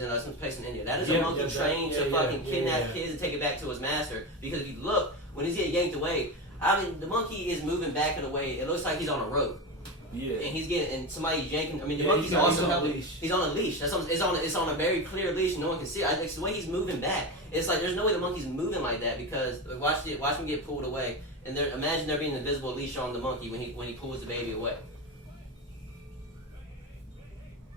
in some place in India. That is a monkey trained to fucking kidnap kids and take it back to his master. Because if you look, when he's getting yanked away, I mean the monkey is moving back and away. It looks like he's on a rope. Yeah. And somebody's yanking. I mean the monkey's also on a leash. He's on a leash. It's on a very clear leash. No one can see it. It's the way he's moving back. It's like there's no way the monkey's moving like that because watch him get pulled away. And imagine there being an invisible leash on the monkey when he pulls the baby away.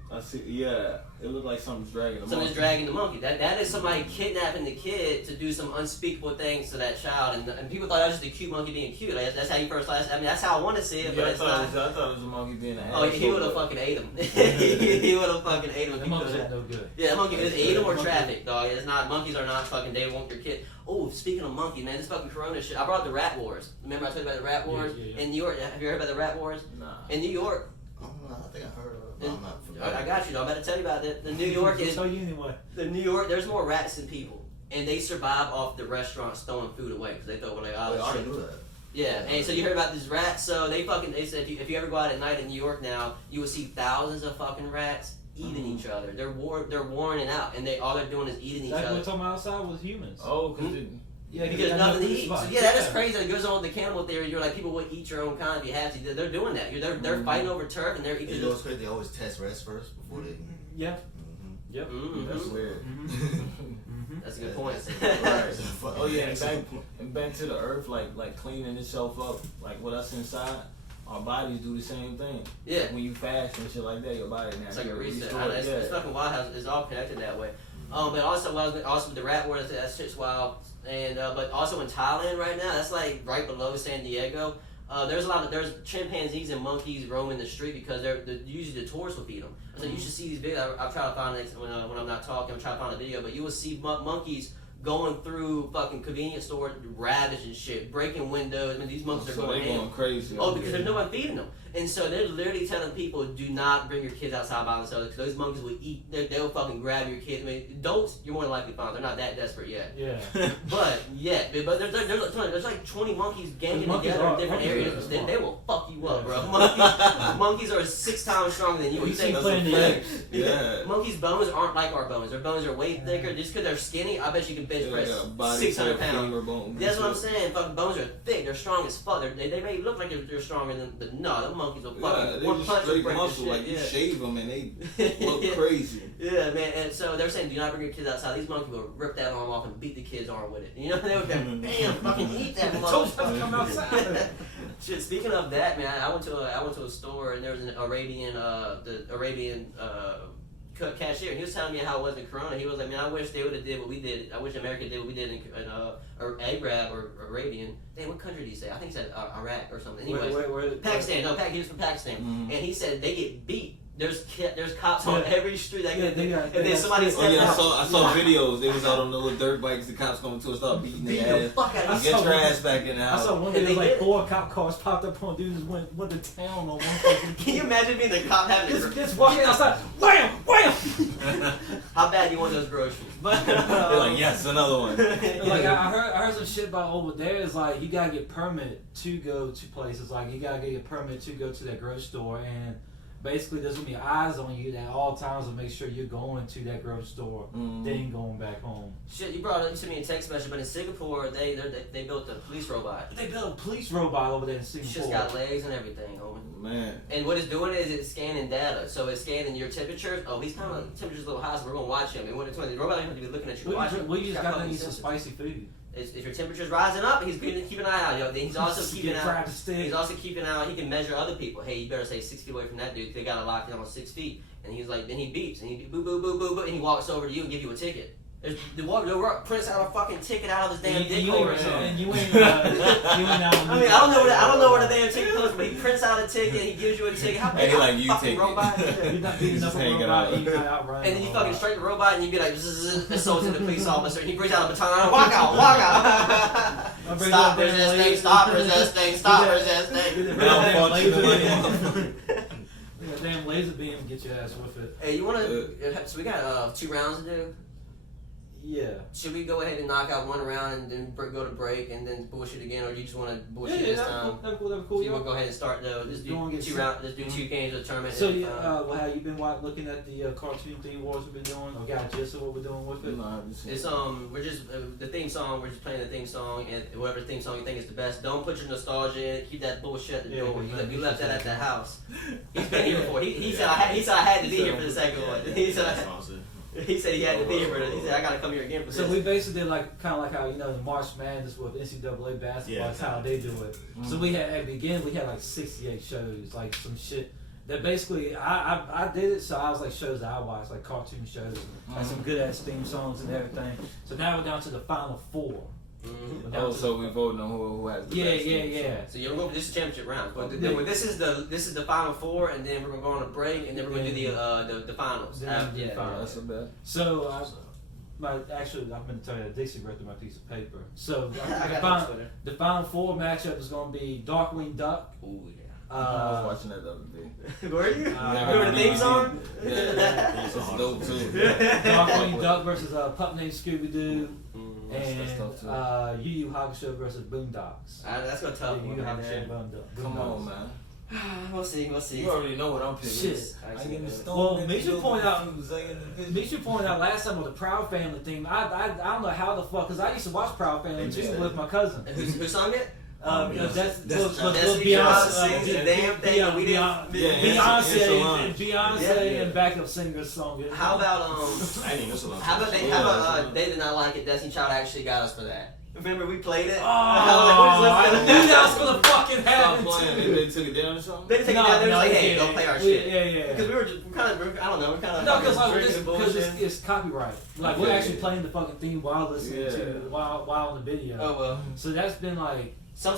I see. Yeah, it looked like something's dragging the monkey. Something's dragging the monkey. That is somebody kidnapping the kid to do some unspeakable things to that child, and people thought that was just a cute monkey being cute. Like, that's how you first. I mean, that's how I want to see it, but it's not. I thought it was a monkey being an asshole. Oh, he would have fucking ate him. He would have fucking ate him. The monkey's no good. Yeah, the monkey just ate him or traffic, dog. It's not. Monkeys are not fucking. They want your kid. Oh, speaking of monkeys, man, this fucking Corona shit. I brought up the rat wars. Remember I told you about the rat wars in New York? Have you heard about the rat wars? Nah. In New York. I think I heard of it. I got you, though. I'm about to tell you about it. The New York is. Tell you anyway. The New York, there's more rats than people, and they survive off the restaurants throwing food away because they thought, I already knew that. Yeah, and so you heard about these rats. So they said if you ever go out at night in New York now, you will see thousands of fucking rats eating each other. They're warring it out, and all they're doing is eating each other. We're talking outside with humans. Oh, because because nothing to eat. So that is crazy. It goes on with the cannibal theory. You're like, people would eat your own kind if you had to. They're doing that. They're fighting over turf, and they're eating. You know what's crazy? They always test rats first before they. Yeah. Yep. That's weird. That's a good point. Right. Oh yeah, and back to the earth, like cleaning itself up, like what's inside. our bodies do the same thing. Yeah. Like when you fast and shit like that, your body It's like a naturally reset. restores. It's fucking wild how it's all connected that way. But also with the rat war, that shit's wild. And but also in Thailand right now, that's like right below San Diego. There's chimpanzees and monkeys roaming the street because they're usually the tourists will feed them. So you should see these videos. I'll try to find it when I'm not talking. I'm trying to find a video, but you will see monkeys going through fucking convenience stores, ravaging shit, breaking windows. I mean, these monkeys are So going they ham. going crazy. Oh, because there's no one feeding them. And so they're literally telling people, do not bring your kids outside by themselves because those monkeys will eat, they'll fucking grab your kids. I mean, adults, you're more than likely fine. They're not that desperate yet. Yeah. But there's like 20 monkeys ganging Monkeys together in are- different monkeys areas. are They smart. will fuck you up, Yeah. bro. Monkeys are 6 times stronger than you. You You see think playing the apes. Yeah. monkeys' bones aren't like our bones. Their bones are way thicker. Just because they're skinny, I bet you can bench press 600 pounds. That's what I'm saying. Fucking bones are thick. They're strong as fuck. They may look like they're stronger than, but no, the monkeys will Yeah, fucking they one just punch straight and break muscle. the Like shit. you Yeah. shave them and they look crazy. Yeah, man. And so they're saying, do not bring your kids outside. These monkeys will rip that arm off and beat the kid's arm with it. You know, they would be, damn, fucking eat that Told you to motherfucker. come outside. Shit. Speaking of that, man, I went to a store and there was an Arabian cashier, and he was telling me how it was in Corona. He was like, man, I wish they would have did what we did. I wish America did what we did in Arab or Arabian. Damn, what country did he say? I think he said Iraq or something. Anyways, Where- Pakistan. No, he was from Pakistan, Mhm. and he said they get beat. There's cops on every street. That Yeah, get, they got- and they then got- somebody Oh stepped yeah, out. I saw videos. They was out on the little dirt bikes. The cops coming to us, start beating Beat their the ass. fuck out of I these Get saw your one- ass back in the I house. saw one And day they like did. 4 cop cars popped up on dudes went to town on one fucking. Can you imagine being the cop having to Just walking outside, wham, wham. How bad do you want those groceries? But They're like, yes, another one. Like I heard some shit about over there. Is like you gotta get permit to go to places. Like you gotta get a permit to go to that grocery store, and basically there's gonna be eyes on you at all times to make sure you're going to that grocery store, then going back home. shit, you brought it to me in text message. But in Singapore, they built a police robot. They built a police robot over there in Singapore. Shit's got legs and everything, homie. Man. And what it's doing is it's scanning data. So it's scanning your temperatures. Oh, he's kind of temperature's a little high, so we're gonna watch him. And when it's the robot ain't gonna be looking at you. Watching. We just Got got to fucking eat some sensors. spicy food. If your temperature's rising up, he's keep an eye out, yo. Then he's also keeping Get out. fried steak. He's also keeping out. He can measure other people. Hey, you better stay 6 feet away from that dude. They got to lock him on 6 feet. And he's like, then he beeps and he boo boo boo boo boo, and he walks over to you and give you a ticket. The prints out a fucking ticket out of his damn dick hole or something. And you ain't out. I mean, I don't know where the damn ticket comes from, but he prints out a ticket, he gives you a ticket. How big Hey, like, you fucking take it. robot? You're not beating He's up just a hanging robot. out. You're not outrunning And then you a fucking robot. straight the robot and you be like, zzz, assaulting the police officer, and he brings out a baton, walk out. Stop resisting, stop resisting, stop resisting. Yeah, damn laser beam get your ass with it. Hey, you wanna? So we got 2 rounds to do. Yeah. Should we go ahead and knock out 1 round and then go to break and then bullshit again, or do you just want to bullshit this time? That'd be cool. So you want to go ahead and start though? Let's You wanna do get 2 sick? rounds. Let's do 2 games of the tournament. So and, well, have you been looking at the cartoon theme wars we've been doing? Or got a gist of what we're doing with it? it's we're just the theme song. We're just playing the theme song, and whatever theme song you think is the best. Don't put your nostalgia in. Keep that bullshit at the Yeah, door. man, You left that at the house. He's been Yeah. here before. He said I had to be here for the second one. He said he had to be here for the. He said I gotta come here again for So this. we basically did kind of like how the March Madness with NCAA basketball. Yeah. That's how they do it. So we had at the beginning we had like 68 shows, like some shit that basically I did it. So I was like shows that I watched, like cartoon shows, like some good ass theme songs and everything. So now we're down to the final 4. Mhm. We're down Oh, to so the- we voting on who has the Yeah, best team, so. yeah. So you're going this is championship round, but Yeah. this is the final 4, and then we're gonna go on a break, and then we're gonna do the finals. Then we do the Yeah. finals. That's a bet. So I've been telling you Dixie wrote through my piece of paper. So I got the, that final, on Twitter. the final 4 matchup is going to be Darkwing Duck. Ooh I was watching that the other day. yeah. Were you? Yeah, You remember the theme song? Yeah, it's dope too. Darkwing Duck versus a pup named Scooby Doo, That's and tough, too. Yu Yu Hakusho versus Boondocks. That's a tough Yu one. Yu Right Hakusho there. Boondocks. Come on, man. We'll see. You already know what I'm picking. Shit. I ain't even Well, Misha pointed out last time with the Proud Family theme. I don't know how the fuck, because I used to watch Proud Family too with my cousin. And who sung it? That's Destiny Beyonce. Child sings the damn thing, and we didn't. Beyonce and backup singer song. How about I ain't even know so long. How about they did not like it? Destiny Child actually got us for that. Remember we played it? Oh, I knew that was gonna fucking Stop happen. playing. They took it down or something? They take it down. They were like, "Hey, yeah, don't play our yeah, shit." Yeah. Because we're kind of, I don't know, we're kind of No, drinking because it's copyright. Like we're actually playing the fucking theme while listening to while in the video. Oh well. So that's been like Some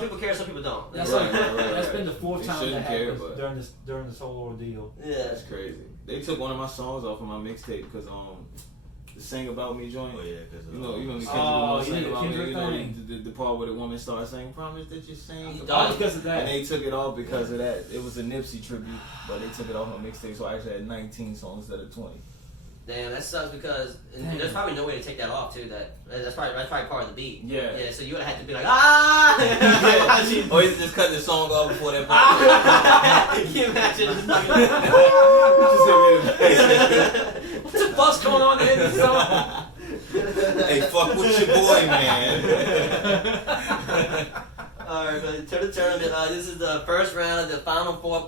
people care, some people don't. that's Right. That's been the fourth They time that shouldn't care, happened but- during this whole ordeal. Yeah. That's crazy. They took one of my songs off of my mixtape because the "Sing About Me" joint. Oh yeah, because You know the Kendrick Oh, one, "Sing yeah, About Me." Kendrick You know thing. the part where the woman starts saying, "Promise that you sing." Oh, because of that. And they took it off because of that. It was a Nipsey tribute, but they took it off my mixtape, so I actually had 19 songs instead of 20. Damn, that sucks because there's probably no way to take that off too. That's probably part of the beat. Yeah. Yeah. So you would have had to be like, ah. Or you just cut the song off before that part. Can you imagine? What's the fuck's going on in this song? Hey, fuck with your boy, man. Alright, but to the tournament, this is the first round of the final four.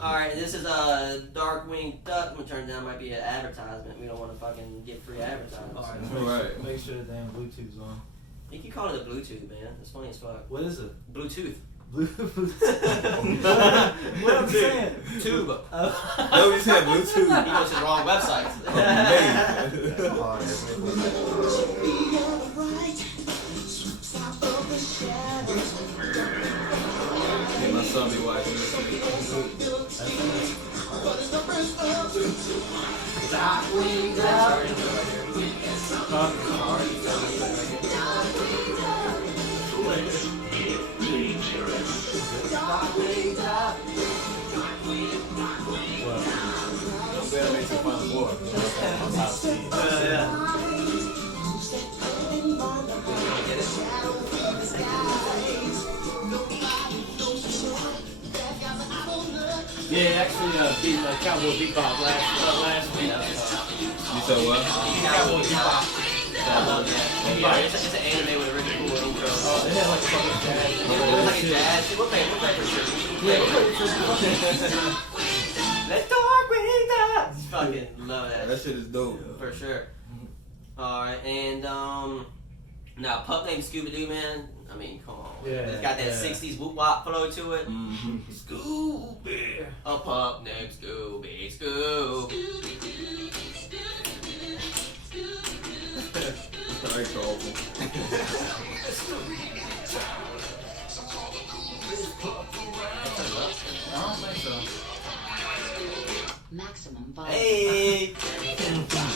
Alright, this is Darkwing Duck. I'm gonna turn it down, might be an advertisement. We don't want to fucking get free advertisements. Right. Make sure the damn Bluetooth's on. You can call it a Bluetooth, man. It's funny as fuck. What is it? Bluetooth. What I'm saying? Tube. No, you said Bluetooth. You know it's the wrong website. Yeah, my son be watching this. I'm glad I made some fun for Yeah, actually, beat Cowboy Bebop last week. You said what? Cowboy Bebop. I love that. Yeah, it's an anime with a really cool intro. Oh, they had like a fucking jazz. It looks like a jazz. We'll play for sure. Yeah, we'll play for Let's talk with us. Fucking love that. That shit is dope. For sure. Alright, and now Pup named Scooby Doo, man. I mean, come on. Yeah, It's got that 60s whoop wop flow to it. Mm-hmm. Scooby. A pup named Scooby. Scooby. Sorry, Charles. I don't think so. Maximum volume. Hey. Break it down.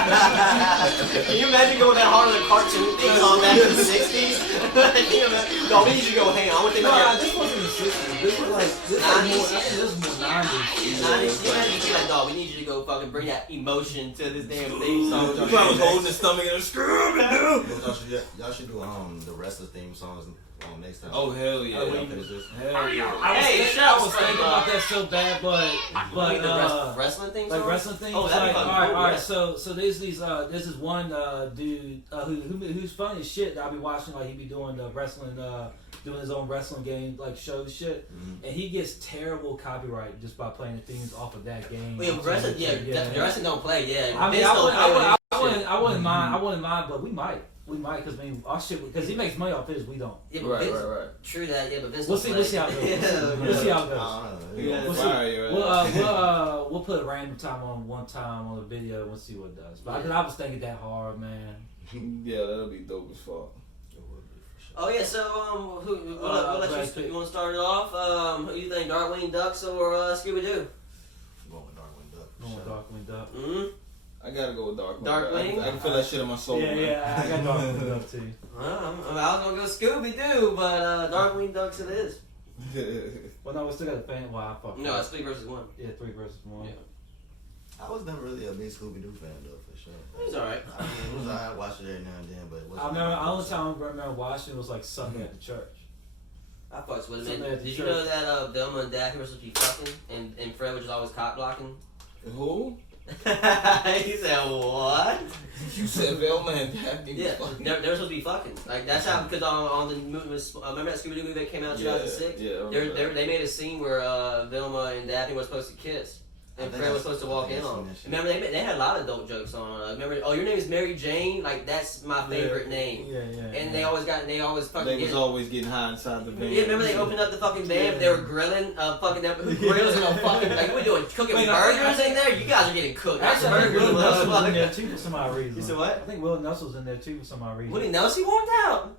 Can you imagine going that hard on a cartoon theme song back in the 60s? Can you imagine? No, we need you to go, hang on. I want to think Nah, about this wasn't the 60s. This was like, this was more, I think this was more 90s. 90s. You imagine you like, dog, we need you to go fucking bring that emotion to this damn theme song. You probably was holding his stomach in a Scooby-Doo. Y'all should do the wrestler theme songs next time. Oh, hell yeah. Y'all finish this. Hell yeah. I was thinking about that so bad, but Wait, the wrestling thing? like wrestling things. Oh, that'd like, be all fucking right, cool, all right. yeah. So there's this one dude who's funny as shit that I be watching. Like he be doing the wrestling, doing his own wrestling game like show shit, and he gets terrible copyright just by playing the themes off of that game. Well, yeah, wrestling, the wrestling don't play, yeah. I mean, Vince don't play I wouldn't mind, but we might, because I mean, our shit, because he makes money off his, we don't. Yeah, but Right, Vince, right. True that, yeah, but Vince We'll don't see play. how it goes. Yeah, We'll see how it I goes. don't know. Yeah. We'll see. Fire, We'll put a random time on one time on the video and we'll see what it does. But I was thinking that hard, man. Yeah, that'll be dope as fuck. Oh yeah, so you want to start it off? Who you think, Darkwing Ducks or Scooby Doo? I'm going with Darkwing Duck. Going with Darkwing Duck. Mm-hmm. I gotta go with Darkwing. Darkwing? I can feel that shit in my soul. Yeah, man. yeah, I got Darkwing up too. I was gonna go Scooby Doo, but Darkwing Ducks it is. Well, no, we still got a fan. Well, I fucked No, up. it's 3 versus 1. Yeah, 3 versus 1. Yeah. I was never really a big Scooby Doo fan though, for sure. It's alright. I mean, it was I watched it every now and then, but it wasn't I remember, the only time I remember watching was like Sunday at the church. I fucks with him. Something Man. at the Did you church. know that Velma and Daphne were supposed to be fucking, and Fred was just always cock blocking? Who? He said what? You said Velma and Daphne. Yeah, they were supposed to be fucking. Like that's how because on the movie, remember that Scooby Doo movie that came out in 2006? Yeah, They made a scene where Velma and Daphne were supposed to kiss. And Fred was supposed to walk in on him. Remember, they had a lot of adult jokes on. Remember, oh, your name is Mary Jane? Like, that's my favorite name. Yeah, yeah. And they always fucking They was always getting high inside the van. Yeah, remember they opened up the fucking van, they were grilling, fucking, who grills in a fucking, like, what are we doing, cooking burgers in there? You guys are getting cooked. That's Actually, I think burgers, Will Nelson was in there motherfucker. too for some odd reason. You said what? I think Will Nelson was in there too for some odd reason. Woody Nelson walked out.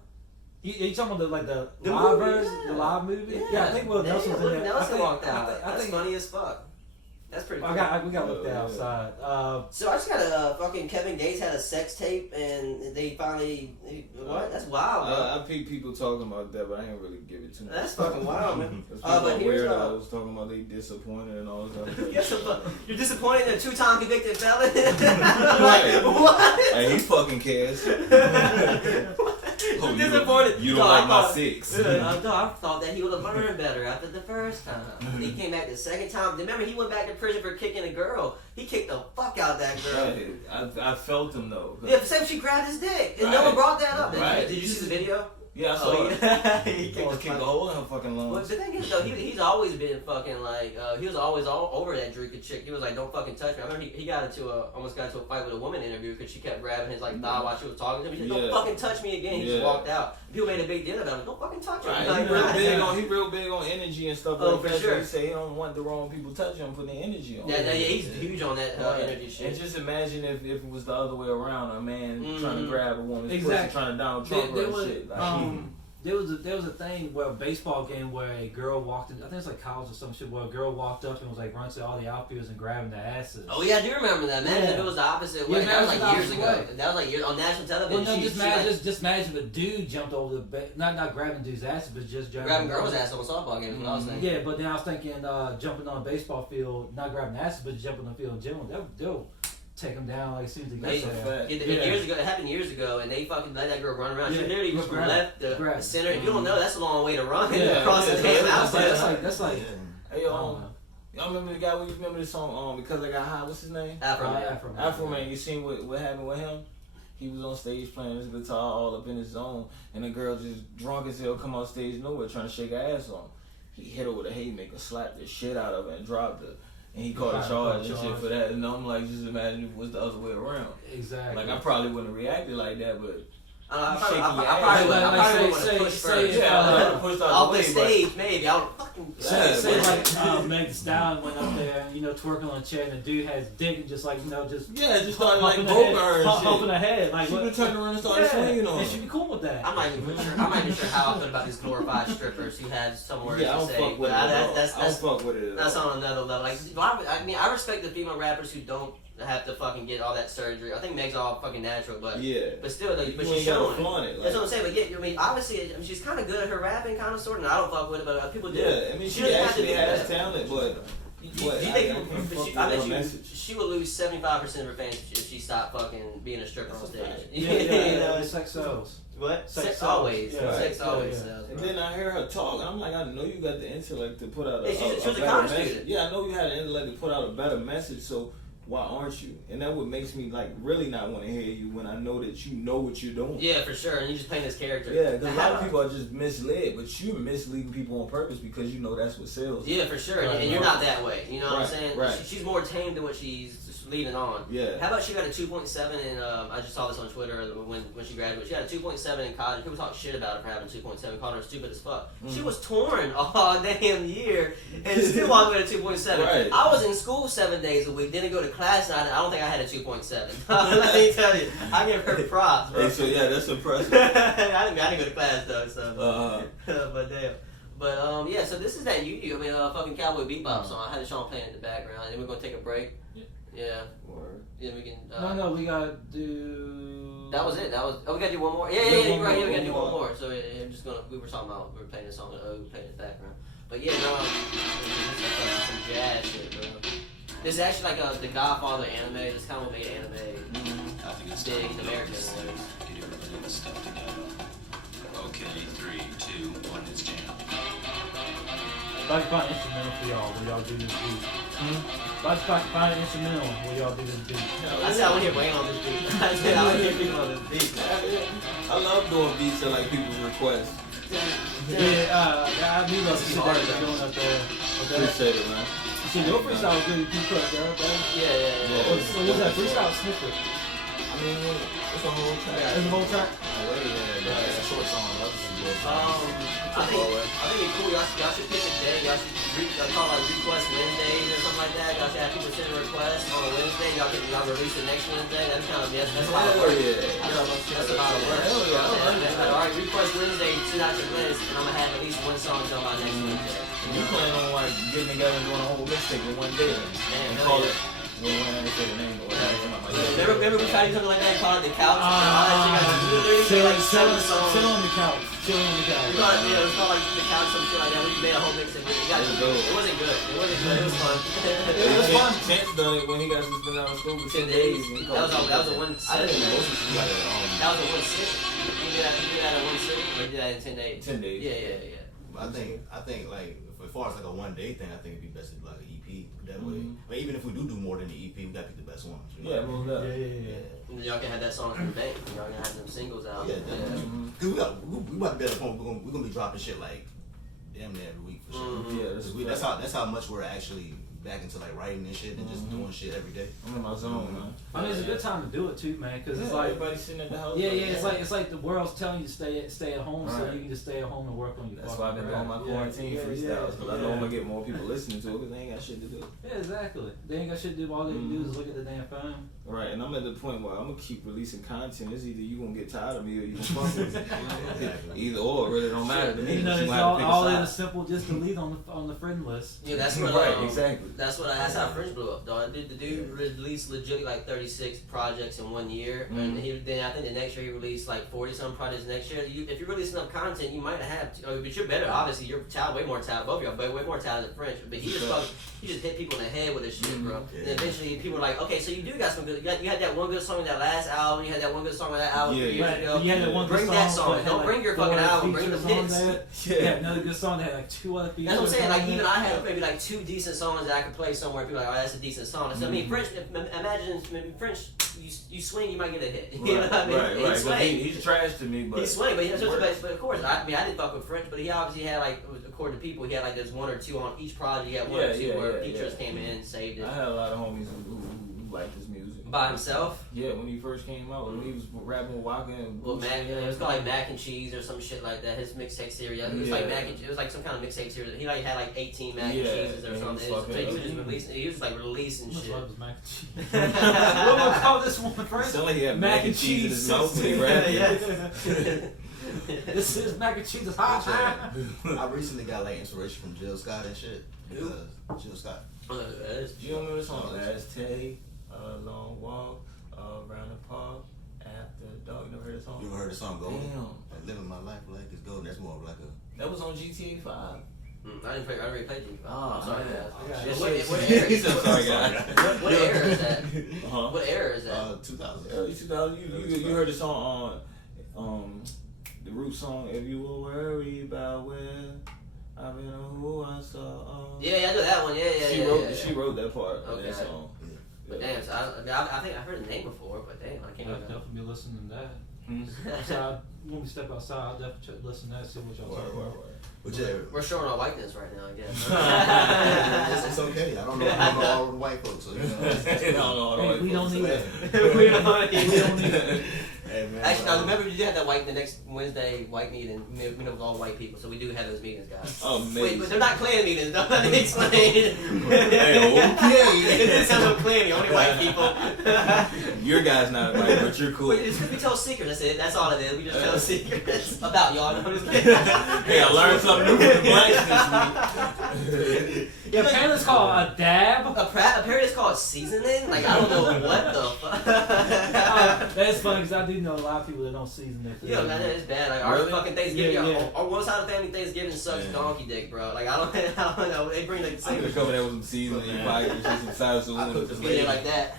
You talking about the The live movie, version, yeah. the live movie? Yeah, I think Will Nelson was in Woody there. Nelson I think, walked out. I That's think, funny as fuck. That's pretty cool. we gotta look that outside. So I just got a fucking Kevin Gates had a sex tape and they finally what? That's wild, bro. I peep people talking about that, but I ain't really give it too much. That's fucking wild, man. That's But here's weirdos talking about they disappointed and all this other stuff. You're disappointed in a 2-time convicted felon? Right. What? Hey, he fucking cares. I'm disappointed. You No, don't I like my thought- 6. No, I thought that he would have learned better after the first time. He came back the second time. Remember, he went back to prison for kicking a girl. He kicked the fuck out of that girl. I felt him though. Yeah, except she grabbed his dick, and no Right. one brought that up. Right. Did you see the video? Yeah, I saw Oh, it. yeah. He He kicked the kicked fuck- a hole in her fucking Well, lungs. the thing is though, he's always been fucking like he was always all over that Drika chick. He was like, "Don't fucking touch me." I remember he almost got into a fight with a woman interview because she kept grabbing his like thigh while she was talking to him. He said, "Don't Yeah. fucking touch me again." He just Yeah. walked out. People made a big deal about him. Don't fucking touch him. Right, Like, he real big on energy and stuff Oh, like for that. sure. So he say he don't want the wrong people touching him, put their energy on. Yeah, he's huge on that Right. energy shit. And just imagine if it was the other way around, a man trying to grab a woman's Exactly. pussy, trying to Donald Trump her and shit. Like, there was a thing where a baseball game where a girl walked in. I think it's like college or some shit where a girl walked up and was like running to all the outfielders and grabbing their asses. Oh yeah, I do remember that. Imagine if it was the opposite way. Yeah, That was imagine like the years ago. opposite way. That was like years on national television. Well, no, She- just she, imagine, like, just imagine if a dude jumped over the not grabbing dude's ass, but just grabbing girls' ass on a softball game. Is what I was thinking. Yeah, but then I was thinking jumping on a baseball field, not grabbing asses, but jumping on the field in general. They'll take him down like as soon as they that's get a there. fact. It happened years ago, and they fucking let that girl run around. She Yeah, literally just grab- left the grab. center. If you don't know, that's a long way to run Yeah, across the damn outside. That's like Hey, y'all remember the guy? You remember the song? Because I Got High. What's his name? Afro Man. You seen what happened with him? He was on stage playing his guitar all up in his zone, and the girl just drunk as hell come on stage nowhere trying to shake her ass on him. He hit her with a haymaker, slapped the shit out of her, and dropped her. And he caught a charge and shit for that. And I'm like, just imagine if it was the other way around. Exactly. Like, I probably wouldn't have reacted like that, but I shaking your probably ass. would have Say- pushed say- first. yeah, I would have pushed out Off the the way, but stage, maybe. I would fucking. Say Yeah, like Meg Thee Stallion went up there, twerking on a chair, and the dude has dick and just like just just started like humping poking her her head, and humping shit. her head. Like She what? would turn around and started swinging on and her. she'd be cool with that. I'm not even sure how I feel about these glorified strippers who have some words Yeah, I to don't say. fuck with it But at all. that's I don't fuck with it at That's all. on another level. Like, I mean, I respect the female rappers who don't have to fucking get all that surgery. I think Meg's all fucking natural, but Yeah. but still, though, You but ain't she's gotta showing flaunt it. it, like- That's what I'm saying. But yeah, I mean, obviously, she's kind of good at her rapping, kind of sort of. And I don't fuck with it, but people do. Yeah, I mean, she doesn't have to actually do has that. talent, but Do you think? I bet you message. she would lose 75% of her fans if she stopped fucking being a stripper on stage. Yeah, You know? it's sex sells. What? Sex Sex sells. always. Yeah. Sex Yeah, always yeah. sells. And bro. then I hear her talk, and I'm like, I know you got the intellect to put out a, Yeah, she was a better college message. student. Yeah, I know you had the intellect to put out a better message, so why aren't you? And that what makes me like really not want to hear you when I know that you know what you're doing. Yeah, for sure. And you just playing this character. Yeah, because a lot of How- people are just misled, but you're misleading people on purpose because you know that's what sells. Yeah, for sure. Right, And you're right. not that way. You know what I'm Right, saying? right. She's more tame than what she's leading on. Yeah. How about she got a 2.7 and I just saw this on Twitter when she graduated. She had a 2.7 in college. People talk shit about her for having a 2.7, called her stupid as fuck. She was torn all damn year and still walked with a 2.7. Right. I was in school 7 days a week, didn't go to class, and I don't think I had a 2.7. Let me tell you, I give her props, bro. Hey, so yeah, that's impressive. I didn't go to class though, so. Uh-huh. But damn. But yeah, so this is that I mean, fucking Cowboy Bebop song. I had the song playing in the background, and then we're gonna take a break. Yeah. Word. Yeah, we can. No, we gotta do. That was it. Oh, we gotta do one more. Yeah, you're right. Yeah, we gotta do one more. So I'm just gonna. We were playing a song. We were playing in the background. But yeah, no, this is like some jazz shit, bro. This is actually like the Godfather anime. This kind of what made anime big in America. Get everybody's stuff together. Okay, 3, 2, 1, it's jam. If I can find an instrumental for y'all, will y'all do this beat? If I can find an instrumental, will y'all do this beat? I said I want to hear Wayne on this beat. I said I want to hear people on this beat. I love doing beats at like people's requests. Yeah, I do love to sit there doing up there. Appreciate it, man. See, your freestyle was good. You put up there, bro. Yeah. So what's that freestyle snippet? I mean, it's a whole track. It's a whole track. It's a short song. I think it'd be cool. Y'all should pick a day. Y'all should call like Request Wednesdays or something like that. Y'all should have people send a request on a Wednesday. Y'all release it next Wednesday. That's kind of that's a lot of work. That's a lot of work. All right, Request Wednesday. Send out your list, and I'm gonna have at least one song done by next Wednesday. You plan on like getting together and doing a whole mixtape in one day? Man, Call it. Well, when I say the name or whatever. Remember we tried to do something like that, call it the couch. And all that shit got like 7 songs. Chill on the couch. Chill on the couch. We called it the couch, some shit like that. We made a whole mix of it. It wasn't good. It was fun. It was fun. Chance done it when he got suspended out of school for 10 days. That was a one I didn't know most of That was a one sit. You did that in one sitting, or you did that in 10 days? 10 days. Yeah. I think like as far as like a one day thing, I think it'd be best to do like an EP that way. I mean, even if we do more than the EP, we gotta pick the best ones. You know? Yeah, well, no. Yeah. And then y'all can have that song from the bank. Y'all can have them singles out. Yeah, definitely. Cause we about to be at a point we're gonna be dropping shit like damn near every week for sure. Yeah, that's how much we're actually back into like writing and shit and just doing shit every day. I'm in my zone, man. I mean, it's a good time to do it too, man, because it's like everybody sitting at the house. Yeah, it's like the world's telling you to stay at home, so you can just stay at home and work on your. That's why I've been doing my quarantine freestyles, because I know I'm gonna get more people listening to it, because they ain't got shit to do. Yeah, exactly. They ain't got shit to do. All they can do is look at the damn phone. Right, and I'm at the point where I'm gonna keep releasing content. It's either you gonna get tired of me or you gonna fuck with me. Either or, it really don't matter to me. You know, You it's have to pick a all side. it is simple. Just delete on the friend list. Yeah, that's what. Right, exactly. That's how Fringe blew up, though. The dude released legit like 36 projects in 1 year, and then I think the next year he released like 40-some projects. Next year, if you're releasing enough content, you might have. But you're better. Obviously, you're way more talented. Both of y'all, but way more talented than French. But he just hit people in the head with his shit, bro. Yeah. And then eventually, people were like, okay, so you do got some good. You had that one good song in that last album. You had that one good song in that album 3 years ago. You had that one good bring song, that song. but Don't had, bring like, your fucking 4 album. Bring the features on hits. that. Yeah, another good song that had like 2 other features. That's what I'm saying. Like on even it. I had maybe like 2 decent songs that I could play somewhere. People are like, oh, that's a decent song. So I mean, French. Imagine maybe French. You swing, you might get a hit. You know what I mean? Right. He swing. He's trash to me, but He swing, but of course, I didn't fuck with French, but he obviously had like, according to people, he had like there's 1 or 2 on each project. He had 1 or 2 where features came in and saved it. I had a lot of homies who liked his music. By himself? Yeah, when he first came out, when he was rapping with Waka and Well, it was called like Mac and Cheese or some shit like that. His mixtape series. It was like it was like some kind of mixtape series. He like had like 18 Mac and Cheeses or something. So he was just releasing. He was like releasing Much shit. love is mac and cheese. What am I call this one, Frank? sounded like he had mac and cheese in his mouth when he rapping. This is mac and cheese is hot. I recently got like inspiration from Jill Scott and shit. Jill Scott. You don't remember the song? Last day, a long walk around the park after dark. You never heard the song? You ever heard the song Golden? Damn. Like, living my life like it's golden. That's more of like a. That was on GTA 5. I didn't already played you. Oh, I'm sorry, man. guys. What era is that? Sorry, guys. What era is that? Uh-huh. What era is that? 2000. Early 2000. You heard the song on the Root song. If you will worry about where I've been or who I saw. Yeah, I know that one. Yeah. She wrote that part of that Okay. song. But damn, so I think I heard the name before, but damn, I I'll can't remember. definitely be listening to that. Outside, when we step outside, I'll definitely listen to that, see what y'all talking about. But yeah, We're showing our whiteness right now, I guess. it's okay. I don't know all the white folks. So, you know. Hey, we don't need it. We don't need it. Hey, man, Actually, now remember you had that the next Wednesday white meeting. We know with all white people, so we do have those meetings, guys. Amazing. Wait, but they're not Klan meetings. Don't let me explain. Hey, okay. This is some Klan, only white people. Your guy's not invited, but you're cool. It's because we tell secrets. That's it. That's all it is. We just tell secrets about y'all. I'm just kidding. Hey, I learned something new from the blacks this week. Yeah, apparently it's called a dab. Apparently it's called seasoning. Like, I don't know what the fuck. That's funny because I do know a lot of people that don't season their food. Yeah, man, it's bad. Like, our Really? fucking Thanksgiving, Yeah. our one side of the family Thanksgiving sucks donkey dick, bro. Like, I don't know. They bring like the I'm same gonna come in there with some seasoning, you probably get some salad I cooked this yeah, lady like that.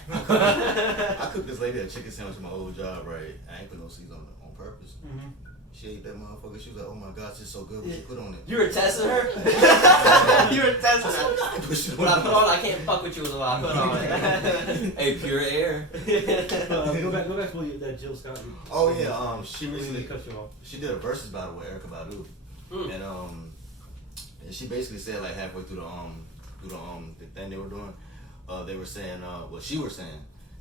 I cooked this lady a chicken sandwich at my old job, right? I ain't put no seasoning on purpose. Mm-hmm. She ate that motherfucker. She was like, "Oh my gosh, it's so good. What you put on it?" You were testing her? You were testing her. What I put on, I can't fuck with you with what I put on. Hey, pure air. Go back to that Jill Scott. Oh yeah, she recently cut you off. she did a versus battle with Erykah Badu, and she basically said like halfway through the thing they were doing, they were saying what she was saying.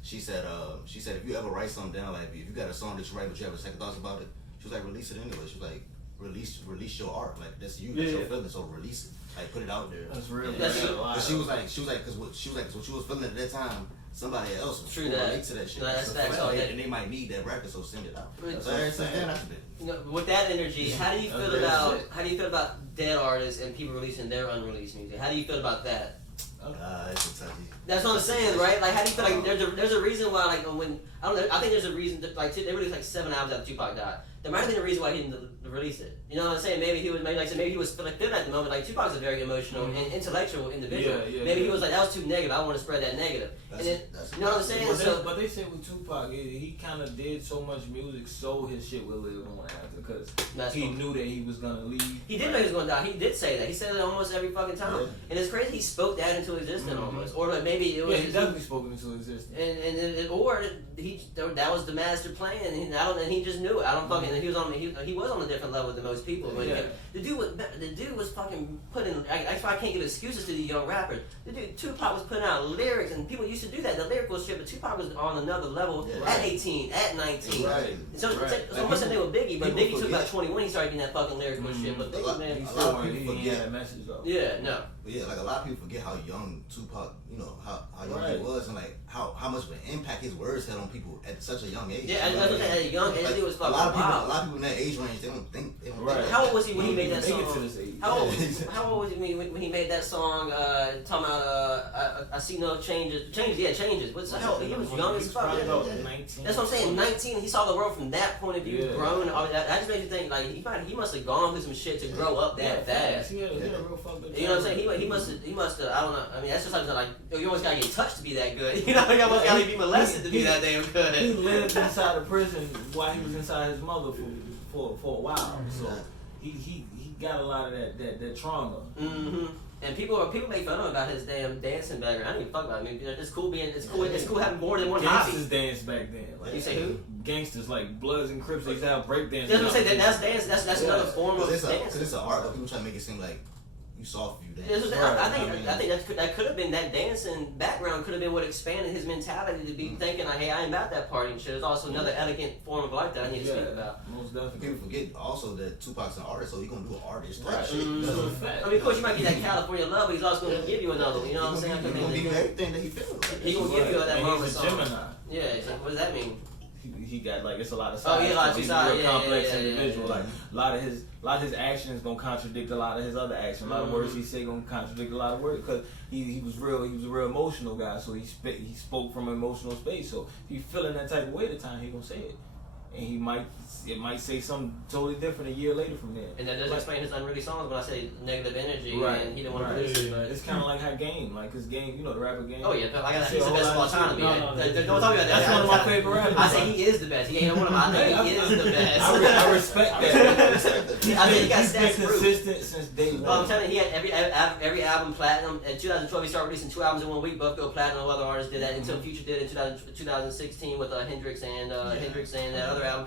She said if you ever write something down, like if you got a song that you write but you have a second thoughts about it, she was like release it anyway. She was like release your art, like that's you, that's your feeling, so release it, like put it out there. That's real. Cause she was like, cause what she was feeling at that time, somebody else was relate to that shit. No, that's So facts all day. and they might need that record, so send it out. Right. So ever since then, I've been. You know, with that energy, how do you feel about dead artists and people releasing their unreleased music? How do you feel about that? It's a touchy. That's what I'm saying, right? Like, how do you feel like there's a reason why, like, when I don't know, I think there's a reason that, like, they released like 7 albums after Tupac died. There might have been a reason why he didn't release it. You know what I'm saying? Maybe he was feeling at the moment. Like, Tupac's a very emotional and intellectual individual. Maybe he was like, that was too negative. I want to spread that negative. And then, you know what I'm saying? But they said with Tupac, he kind of did so much music, so his shit would live on after, because he knew that he was gonna leave. He did know he was gonna die. He did say that. He said it almost every fucking time. Yeah. And it's crazy. He spoke that into existence almost, or like maybe it was. Yeah, he definitely spoken into existence. Or that was the master plan, and he just knew it. I don't fucking. He was on a different level than most people. But the dude was fucking putting. That's why I can't give excuses to the young rappers. The dude Tupac was putting out lyrics, and people used to do that. The lyrical shit, but Tupac was on another level at 18, at 19. Right. So I'm not saying they were Biggie, but Biggie took about 20 when he started getting that fucking lyrical shit. But Biggie, man, He A lot still of people he forget. had a message though. yeah, no. But yeah, like a lot of people forget how young Tupac, you know, how young he was, and like how much of an impact his words had on people at such a young age. Yeah, at a young age, it was a fucking lot of people, wild. a lot of people in that age range, they don't think. Right. How old was he when he made that Make it song? to this age. How old was he when he made that song? Talking about I see no changes. Changes. What's the hell? He was young as fuck. Probably about 19. That's what I'm saying. 19. He saw the world from that point of view. Yeah. Grown. All that just made you think like he must have gone through some shit to grow up that fast. He had a real fucked up You know what I'm saying? He must have. I don't know. I mean, that's just like you always gotta get touched to be that good. You know, you almost gotta be molested to be that damn He good. lived inside the prison while he was inside his mother for a while. So he got a lot of that trauma. Mm-hmm. And people make fun of him about his damn dancing background. I don't even fuck about it. I mean, it's cool having more than one hobby. Gangsters dance back then. Like, You say who? Gangsters like Bloods and Crips. They used to have break dance. That's what I'm saying. That's dance. That's another form of Because dance. it's an art, but people try to make it seem like you soft, you That's dance. what I'm saying. I think that could have been that dancing background could have been what expanded his mentality to be thinking like, hey, I ain't about that party and shit. It's also another elegant form of life that I need to speak about. Most definitely. People forget also that Tupac's an artist, so he gonna do an artist type Right. shit. Mm-hmm. That's a fact. I mean, of course, you might get that California love, but he's also going to give you another one. You know what I'm saying? He gonna give you everything that he feels. Like. He gonna give you that And moment he's a song. Gemini. Yeah, it's like, what does that mean? He got like it's a lot of Oh, sides. yeah, like He's two a sides. real Yeah, complex yeah, individual. yeah. Like a lot of his actions gonna contradict a lot of his other actions. A lot of words he say gonna contradict a lot of words because he was a real emotional guy. So he spoke from an emotional space. So if he feeling that type of way at the time, he gonna say it, and it might say something totally different a year later from there. And that does explain his unreleased songs when I say negative energy Right. and he didn't want to Right. produce it. But It's kind of like how Game, like his Game, you know the rapper Game. oh yeah, but like Say he's a the whole best of all lot of time to shit. me. No, Don't talk about that. That's one of my favorite rappers. I say he is the best. He ain't one of my. I think he is the best. I respect that. I think he got He's been stats proof. consistent since day one. I'm telling you, he had every album platinum. In 2012, he started releasing 2 albums in 1 week. Both go platinum. Other artists did that until Future did it in 2016 with Hendrix and that other album.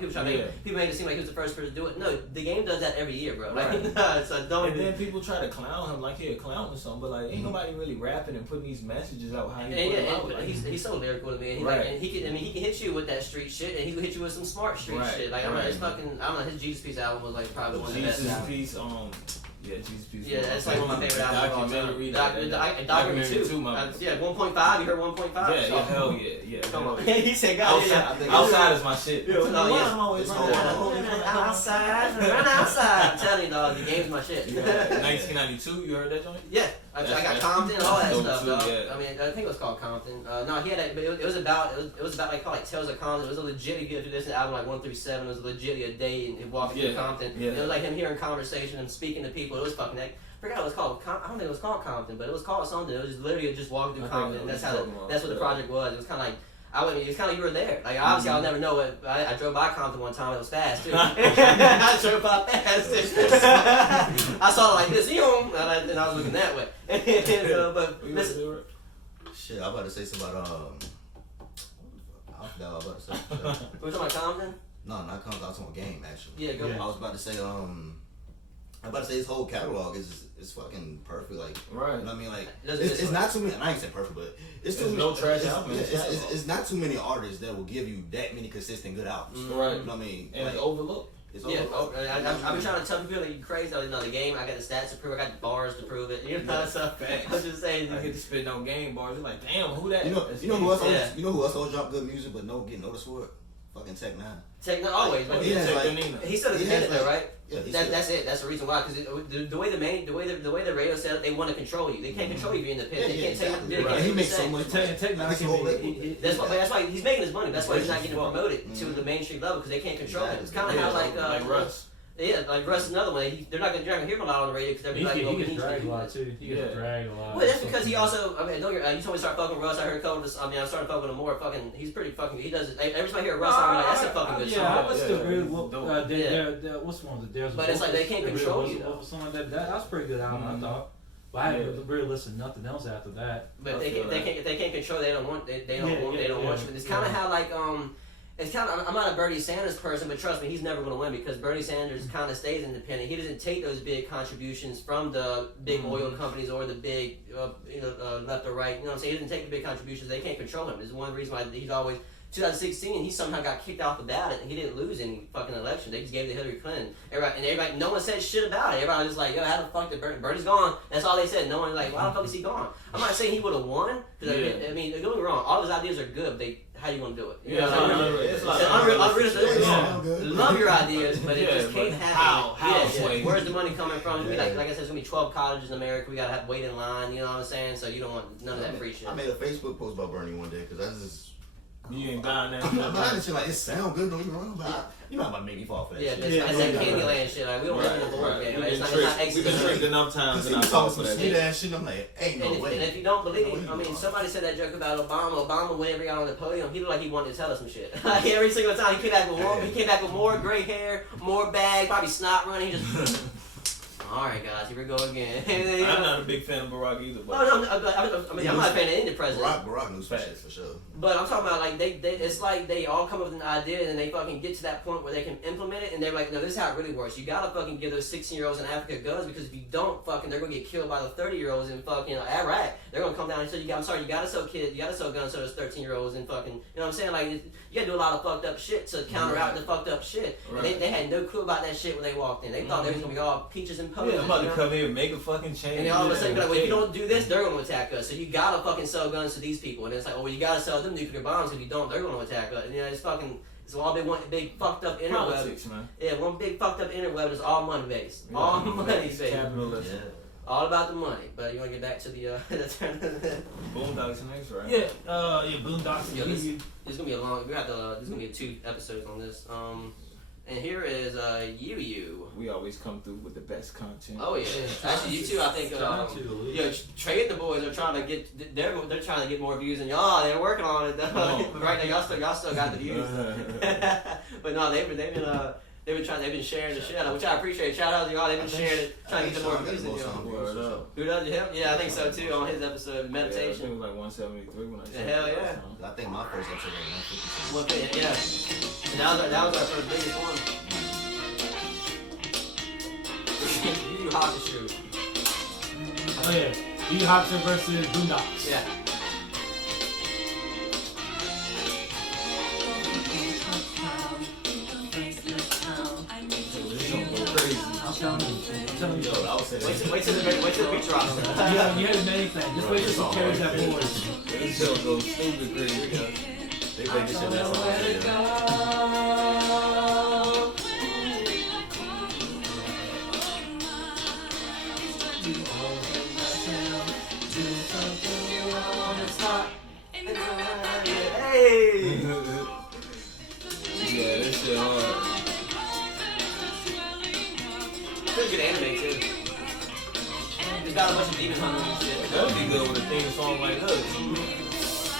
People made it seem like he was the first person to do it. No, the Game does that every year, bro. Like, Right. so don't. And then people try to clown him like he a clown or something, but like ain't nobody really rapping and putting these messages out how he put them out. And Like, he's so lyrical to me. And he, Right. like, and he can hit you with that street shit, and he can hit you with some smart street Right, shit. Like I don't know, his Jesus Piece album was like probably one of the best Jesus albums. piece, Yeah, Jesus Peace. Yeah, that's like one of my favorite albums. Documentary. Documentary 2. Yeah, 1.5. You heard 1.5? Yeah, hell yeah. Come on. He said, God, Outside is my shit. Outside. Run outside. I'm telling you, dog, the game's my shit. 1992, you heard that joint? Yeah. I got Compton, all that stuff, too, dog. yeah. I mean, I think it was called Compton. No, he had that, but it was about like called like Tales of Compton. It was a legit, you could do this album like 1 through 7. It was legitly a day and walking through Compton. Yeah. It was like him hearing conversation and speaking to people. It was fucking I forgot what it was called. I don't think it was called Compton, but it was called something. It was just literally just walking through Compton. That's what the project was. It was kind of like. It's kind of you were there. Like obviously, I'll never know what. I drove by Compton one time. It was fast too. I drove by fast. I saw it like this, and I was looking that way. But listen, shit, I'm about to say something about I forgot what I was about to say. we're talking about Compton. No, not Compton. I was talking about Game actually. Yeah, go. I was about to say I'm about to say his whole catalog is fucking perfect. Like, right. You know what I mean? Like, it's it's not too many. I ain't saying perfect, but it's too many. No trash albums. It's not too many artists that will give you that many consistent good albums. Right. You know what I mean? And like, it's overlooked. It's Yeah, overlooked. I've been trying to tell people that you're crazy. The game, I got the stats to prove it, I got the bars to prove it. You know, so I was just saying. I get to spit no game bars. You're like, damn, who that? You know who else? You know who else drop good music but no get noticed for it? Fucking Tech Nine. Techno always, but he still independent though, right? Yeah, that's it. That's the reason why. Because the way the radio set up, they want to control you. They can't control you if you're independent. They can't take you. He makes so much money. That's why he's making his money. That's why he's not getting promoted to the mainstream level because they can't control him. It's kind of how like Russ. Yeah, like Russ is another one. They're not gonna hear him a lot on the radio because they'll be like, he gets dragged a lot too. He gets dragged a lot. Well, that's because he also. I mean, don't you told me to start fucking with Russ. I heard a couple of this. I mean, I started fucking with him more. Fucking, he's pretty fucking. He does it. Every time I hear Russ, I'm like, that's a fucking good song. Yeah, I was still agree with what's one? There's. But it's like they can't control you. Something like that was a pretty good album, I thought. But I haven't really listened to nothing else after that. But they can't control. They don't want. They don't want you. It's kind of how like It's kind of, I'm not a Bernie Sanders person, but trust me, he's never going to win because Bernie Sanders kind of stays independent. He doesn't take those big contributions from the big oil companies or the big, left or right. You know what I'm saying? He doesn't take the big contributions. They can't control him. This is one reason why he's always, 2016, he somehow got kicked off the ballot and he didn't lose any fucking election. They just gave it to Hillary Clinton. Everybody, no one said shit about it. Everybody was like, yo, how the fuck did Bernie's gone? That's all they said. No one was like, why the fuck is he gone? I'm not saying he would have won, because I mean, don't get me wrong, all his ideas are good, but how you gonna do it? You know, it's unrealistic. Love your ideas, but it just can't happen. How? Where's the money coming from? Like I said, there's gonna be 12 colleges in America. We gotta have to wait in line. You know what I'm saying? So you don't want none of that free shit. I made a Facebook post about Bernie one day because I just. You ain't dying now. But I just feel like it sound good, don't get me wrong, but you know how about make me fall for that shit. It's that Candyland shit. Like we don't live in the board game. We've been tricked enough times. And I talk some shit ass shit. I'm like, ain't no way. And if you don't believe, I mean, somebody said that joke about Obama. Obama, whenever he got on the podium, he looked like he wanted to tell us some shit. Like every single time he came back with more gray hair, more bag, probably snot running. He just. All right, guys, here we go again. I'm not a big fan of Barack either. But I'm not a fan of any president. Barack knows facts for sure. But I'm talking about like it's like they all come up with an idea and they fucking get to that point where they can implement it and they're like, no, this is how it really works. You gotta fucking give those 16-year-olds in Africa guns because if you don't, fucking, they're gonna get killed by the 30-year-olds in fucking Iraq. They're gonna come down and say, you gotta sell guns to those 13-year-olds and fucking, you know what I'm saying? Like you gotta do a lot of fucked up shit to counteract the fucked up shit. Right. And they had no clue about that shit when they walked in. They thought they was gonna be all peaches and posies. Yeah, I'm about to come here and make a fucking change. And then all of a sudden, like, well, if you don't do this, they're going to attack us. So you gotta fucking sell guns to these people. And it's like, oh, well, you gotta sell them nuclear bombs. If you don't, they're going to attack us. And it's fucking, it's all big one big fucked up interweb. Politics, man. Yeah, one big fucked up interweb is all money based. Yeah. All money based. Capitalism. Yeah. All about the money. But you want to get back to the Boondocks next, right? Yeah, Boondocks. Yeah, this is gonna be a long. This is gonna be 2 episodes on this. And here is you. We always come through with the best content. Oh yeah, actually you too. I think Trey and the boys are trying to get they're trying to get more views than y'all. They're working on it though. Right now, y'all still got the views. But no, they've been sharing the shit out, which I appreciate. Shout out to y'all. They've been sharing it, trying to get more views than y'all. Who does him? Yeah, I think so too. On his episode, meditation. Yeah, I think it was like 173 when I said. Hell yeah. I think my first episode was 150. Yeah. And that was our first biggest one. You Hawker shoot. Oh yeah. You Hawker versus Boondocks. Yeah. telling you. I'm telling you. Yo, I was saying. Wait till the beat drops. Yeah, you haven't done anything. Just wait till she carries that voice. This show goes stupid crazy. They play this shit that song. Hey! Yeah, this shit hard. Pretty good anime too. It's got a bunch of demon hunters and shit. That would be good with a theme song like this.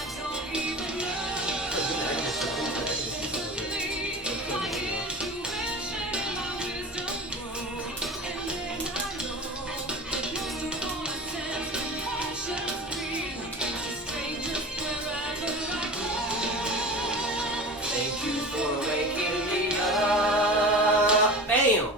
Thank you for waking me up. Bam!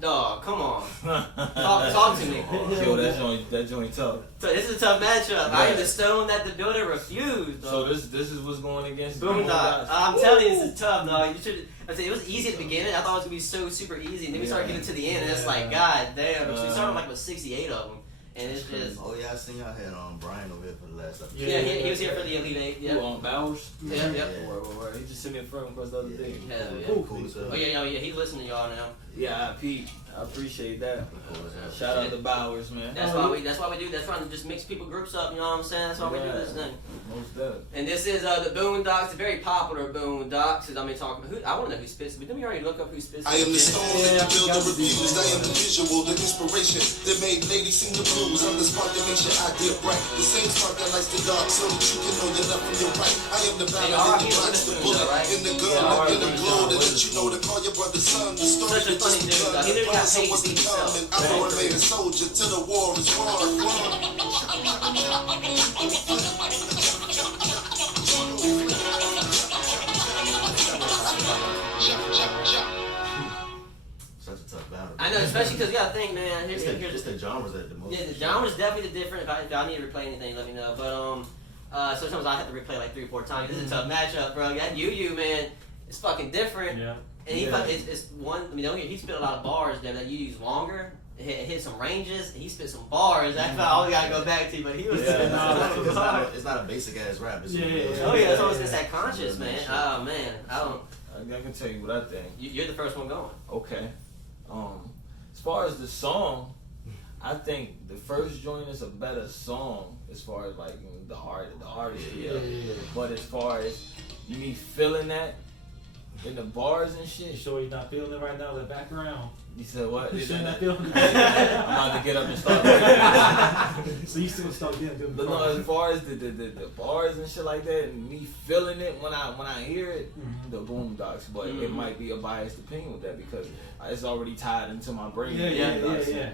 Dog, come on. Talk to me. Yo, that joint tough. So this is a tough matchup. I am Yeah. the stone that the builder refused. So this is what's going against Boondock. I'm telling you, this is tough, dog. You should. I said it was easy at the beginning. I thought it was gonna be so super easy, and then we started getting to the end, and it's like, god damn. We started like with 68 of them, and it's just. Oh yeah, I seen y'all had Brian over here for the last episode. Yeah, he was here for the Elite Eight. Who Yeah. on Bowers? Yep. Word. He just sent me a friend request the other day. Hell yeah. Cool as hell. Oh yeah, he's listening to y'all now. Yeah, Pete. I appreciate that. Cool as hell. Shout out to Bowers, man. That's why we do. That's why we just mix people groups up. You know what I'm saying? That's why we do this thing. Most definitely. And this is the Boondocks, the very popular Boondocks. I mean, I want to know who spits. But didn't we already look up who spits? I am the stone that the builder refused. I am the visual, the inspiration that made ladies sing the blues. I'm the spark that makes your idea bright. The same spark that lights the dark so that you can know your left from your right. I am the battle in the box, the bullet in the gun, in the glow to let you know to call your brother son. The story Such a that funny just dude, begun. though. He literally got So paid what's to to be come? himself. And I will remain a soldier till the war is won. Such a tough battle. I know, especially because you gotta think, man. It's Here's the genres that the most. yeah, the genre is definitely the different. If I need to replay anything, let me know. But sometimes I have to replay like 3 or 4 times. This is a tough matchup, bro. That you man, it's fucking different. Yeah. And it's one. I mean, don't get, he spit a lot of bars there that you use longer. It hit some ranges. And he spit some bars. That's I always gotta go back to. But he was. It's not a basic ass rap. It's Yeah. Oh yeah, it's always that conscious, man. Oh man, I don't. I can tell you what I think. You're the first one going. Okay. As far as the song, I think the first joint is a better song as far as like the artist. Yeah. But as far as me feeling that in the bars and You shit, sure you're not feeling it right now? The background. you said what? You sure you're not feeling I'm it? about to get up and start. So you still start getting to the But no, as far as the bars and shit like that, and me feeling it when I hear it, the Boondocks. But it might be a biased opinion with that because it's already tied into my brain. Yeah.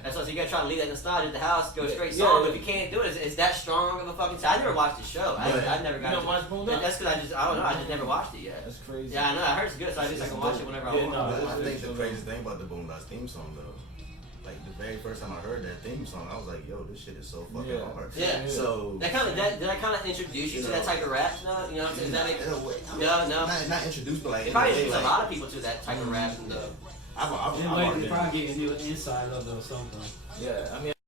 That's why so you gotta try to leave that nostalgia at the house, go straight Yeah, song. yeah. But if you can't do it, it's that strong of a fucking. I never watched the show. I never got. You don't watch Boondocks? That's because I don't know. I just never watched it yet. That's crazy. Yeah, I know. I heard it's good, so I can watch it whenever I Yeah, want. no, I think the crazy thing about the Boondocks theme song though, like the very first time I heard that theme song, I was like, yo, this shit is so fucking hard. Yeah. So Did that kind of introduce you to that type of rap? No, you know what I'm saying? Does that make in a way, no? not introduced, but like It in a probably way, introduced a like, lot of people to that type of rap and I've It already might be been. probably getting you an inside of it or something. Yeah, I mean.